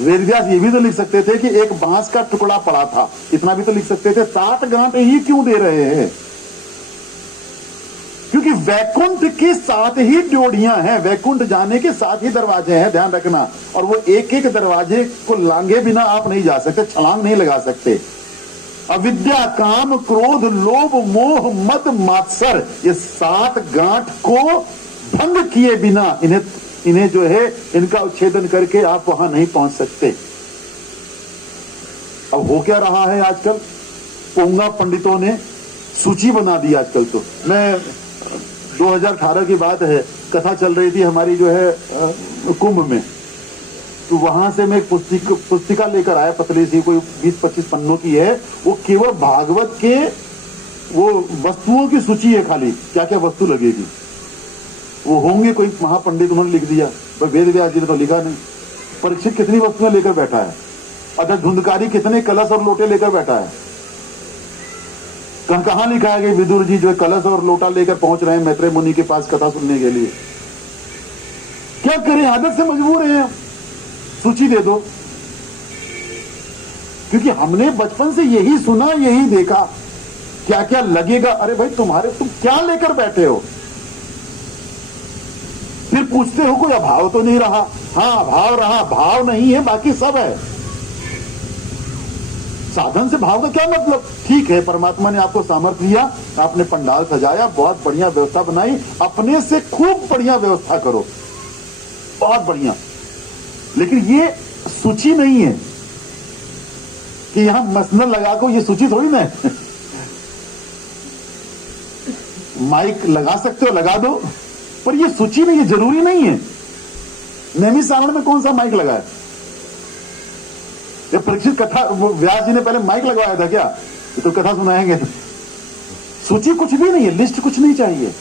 वेदव्यास ये भी तो लिख सकते थे कि एक बांस का टुकड़ा पड़ा था, इतना भी तो लिख सकते थे। 7 गांठ ही क्यों दे रहे हैं? क्योंकि वैकुंठ की 7 ही ड्योढ़ियां हैं, वैकुंठ जाने के 7 ही दरवाजे हैं, ध्यान रखना। और वो एक एक दरवाजे को लांगे बिना आप नहीं जा सकते, छलांग नहीं लगा सकते। अविद्या, काम, क्रोध, लोभ, मोह, मद, मात्सर, ये 7 गांठ को भंग किए बिना इन्हें जो है इनका उच्छेदन करके आप वहां नहीं पहुंच सकते। अब हो क्या रहा है आजकल? पोंगा पंडितों ने सूची बना दी आजकल। तो मैं 2018 की बात है, कथा चल रही थी हमारी जो है कुंभ में, तो वहां से मैं एक पुस्तिका लेकर आया, पतली सी, कोई 20-25 पन्नों की है। वो केवल भागवत के वो वस्तुओं की सूची है, खाली क्या क्या वस्तु लगेगी वो होंगे। कोई महापंडित उन्होंने लिख दिया, पर वेद व्यास जी ने तो लिखा नहीं। परीक्षित कितनी वस्तुएं लेकर बैठा है, अगर धुंधकारी कितने कलश और लोटे लेकर बैठा है। कहां लिखा है कि विदुर जी जो है कलश और लोटा लेकर पहुंच रहे हैं मैत्रेय मुनि के पास कथा सुनने के लिए। क्या करें, आदत से मजबूर हैं, सूची दे दो, क्योंकि हमने बचपन से यही सुना, यही देखा, क्या क्या लगेगा। अरे भाई तुम क्या लेकर बैठे हो? फिर पूछते हो कोई अभाव तो नहीं रहा? हाँ अभाव रहा, भाव नहीं है, बाकी सब है। साधन से भाव का क्या मतलब? ठीक है, परमात्मा ने आपको सामर्थ्य दिया, आपने पंडाल सजाया, बहुत बढ़िया व्यवस्था बनाई, अपने से खूब बढ़िया व्यवस्था करो, बहुत बढ़िया। लेकिन ये सूची नहीं है कि यहां मसनद लगा को, ये सूची थोड़ी ना है। माइक लगा सकते हो, लगा दो, पर ये सूची नहीं है, जरूरी नहीं है। नेमी श्रावण में कौन सा माइक लगाया? ये परीक्षित कथा, व्यास जी ने पहले माइक लगवाया था क्या? ये तो कथा सुनाएंगे। सूची कुछ भी नहीं है, लिस्ट कुछ नहीं चाहिए।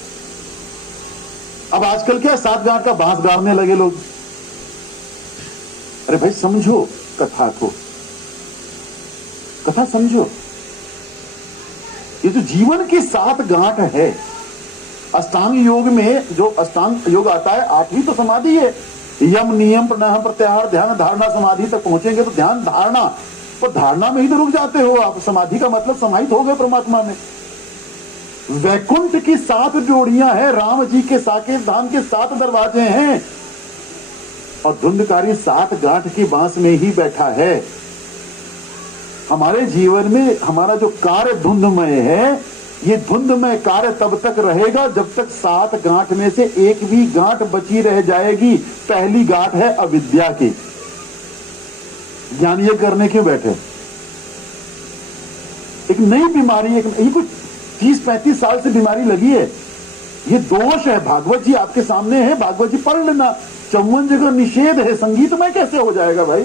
अब आजकल क्या 7 गांठ का बांस गाड़ने लगे लोग। अरे भाई समझो कथा को, कथा समझो। ये जो जीवन की 7 गांठ है, अष्टांग योग में जो अष्टांग योग आता है, 8वीं तो समाधि है। यम नियम प्राणायाम प्रत्याहार ध्यान धारणा समाधि तक पहुंचेंगे तो ध्यान धारणा, पर धारणा में ही तो रुक जाते हो आप। समाधि का मतलब समाहित हो गए परमात्मा में। वैकुंठ की 7 जोड़ियां हैं, राम जी के साकेत धाम के 7 दरवाजे हैं, और धुंधकारी 7 गांठ की बांस में ही बैठा है। हमारे जीवन में हमारा जो कार्य धुंधमय है, ये धुंधमय कार्य तब तक रहेगा जब तक 7 गांठ में से एक भी गांठ बची रह जाएगी। पहली गांठ है अविद्या की। ज्ञान ये करने क्यों बैठे? एक नई बीमारी, ये कुछ 30-35 साल से बीमारी लगी है, ये दोष है। भागवत जी आपके सामने है, भागवत जी पढ़ लेना। 54 जगह निषेध है, संगीतमय कैसे हो जाएगा भाई?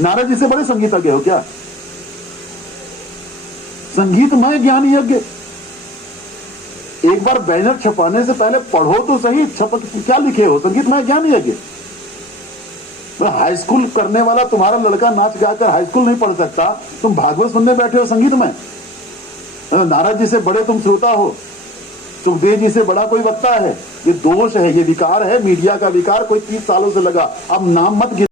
नारद जी से बड़े संगीतज्ञ हो क्या? संगीतमय ज्ञान यज्ञ। एक बार बैनर छपाने से पहले पढ़ो तो सही, क्या लिखे हो? संगीतमय ज्ञान यज्ञ। हाई स्कूल करने वाला तुम्हारा लड़का नाच गाकर हाई स्कूल नहीं पढ़ सकता, तुम भागवत सुनने बैठे हो संगीतमय। नारद जी से बड़े तुम श्रोता हो, सुखदेव जी से बड़ा कोई वक्ता है। ये दोष है, ये विकार है, मीडिया का विकार, कोई 30 सालों से लगा। अब नाम मत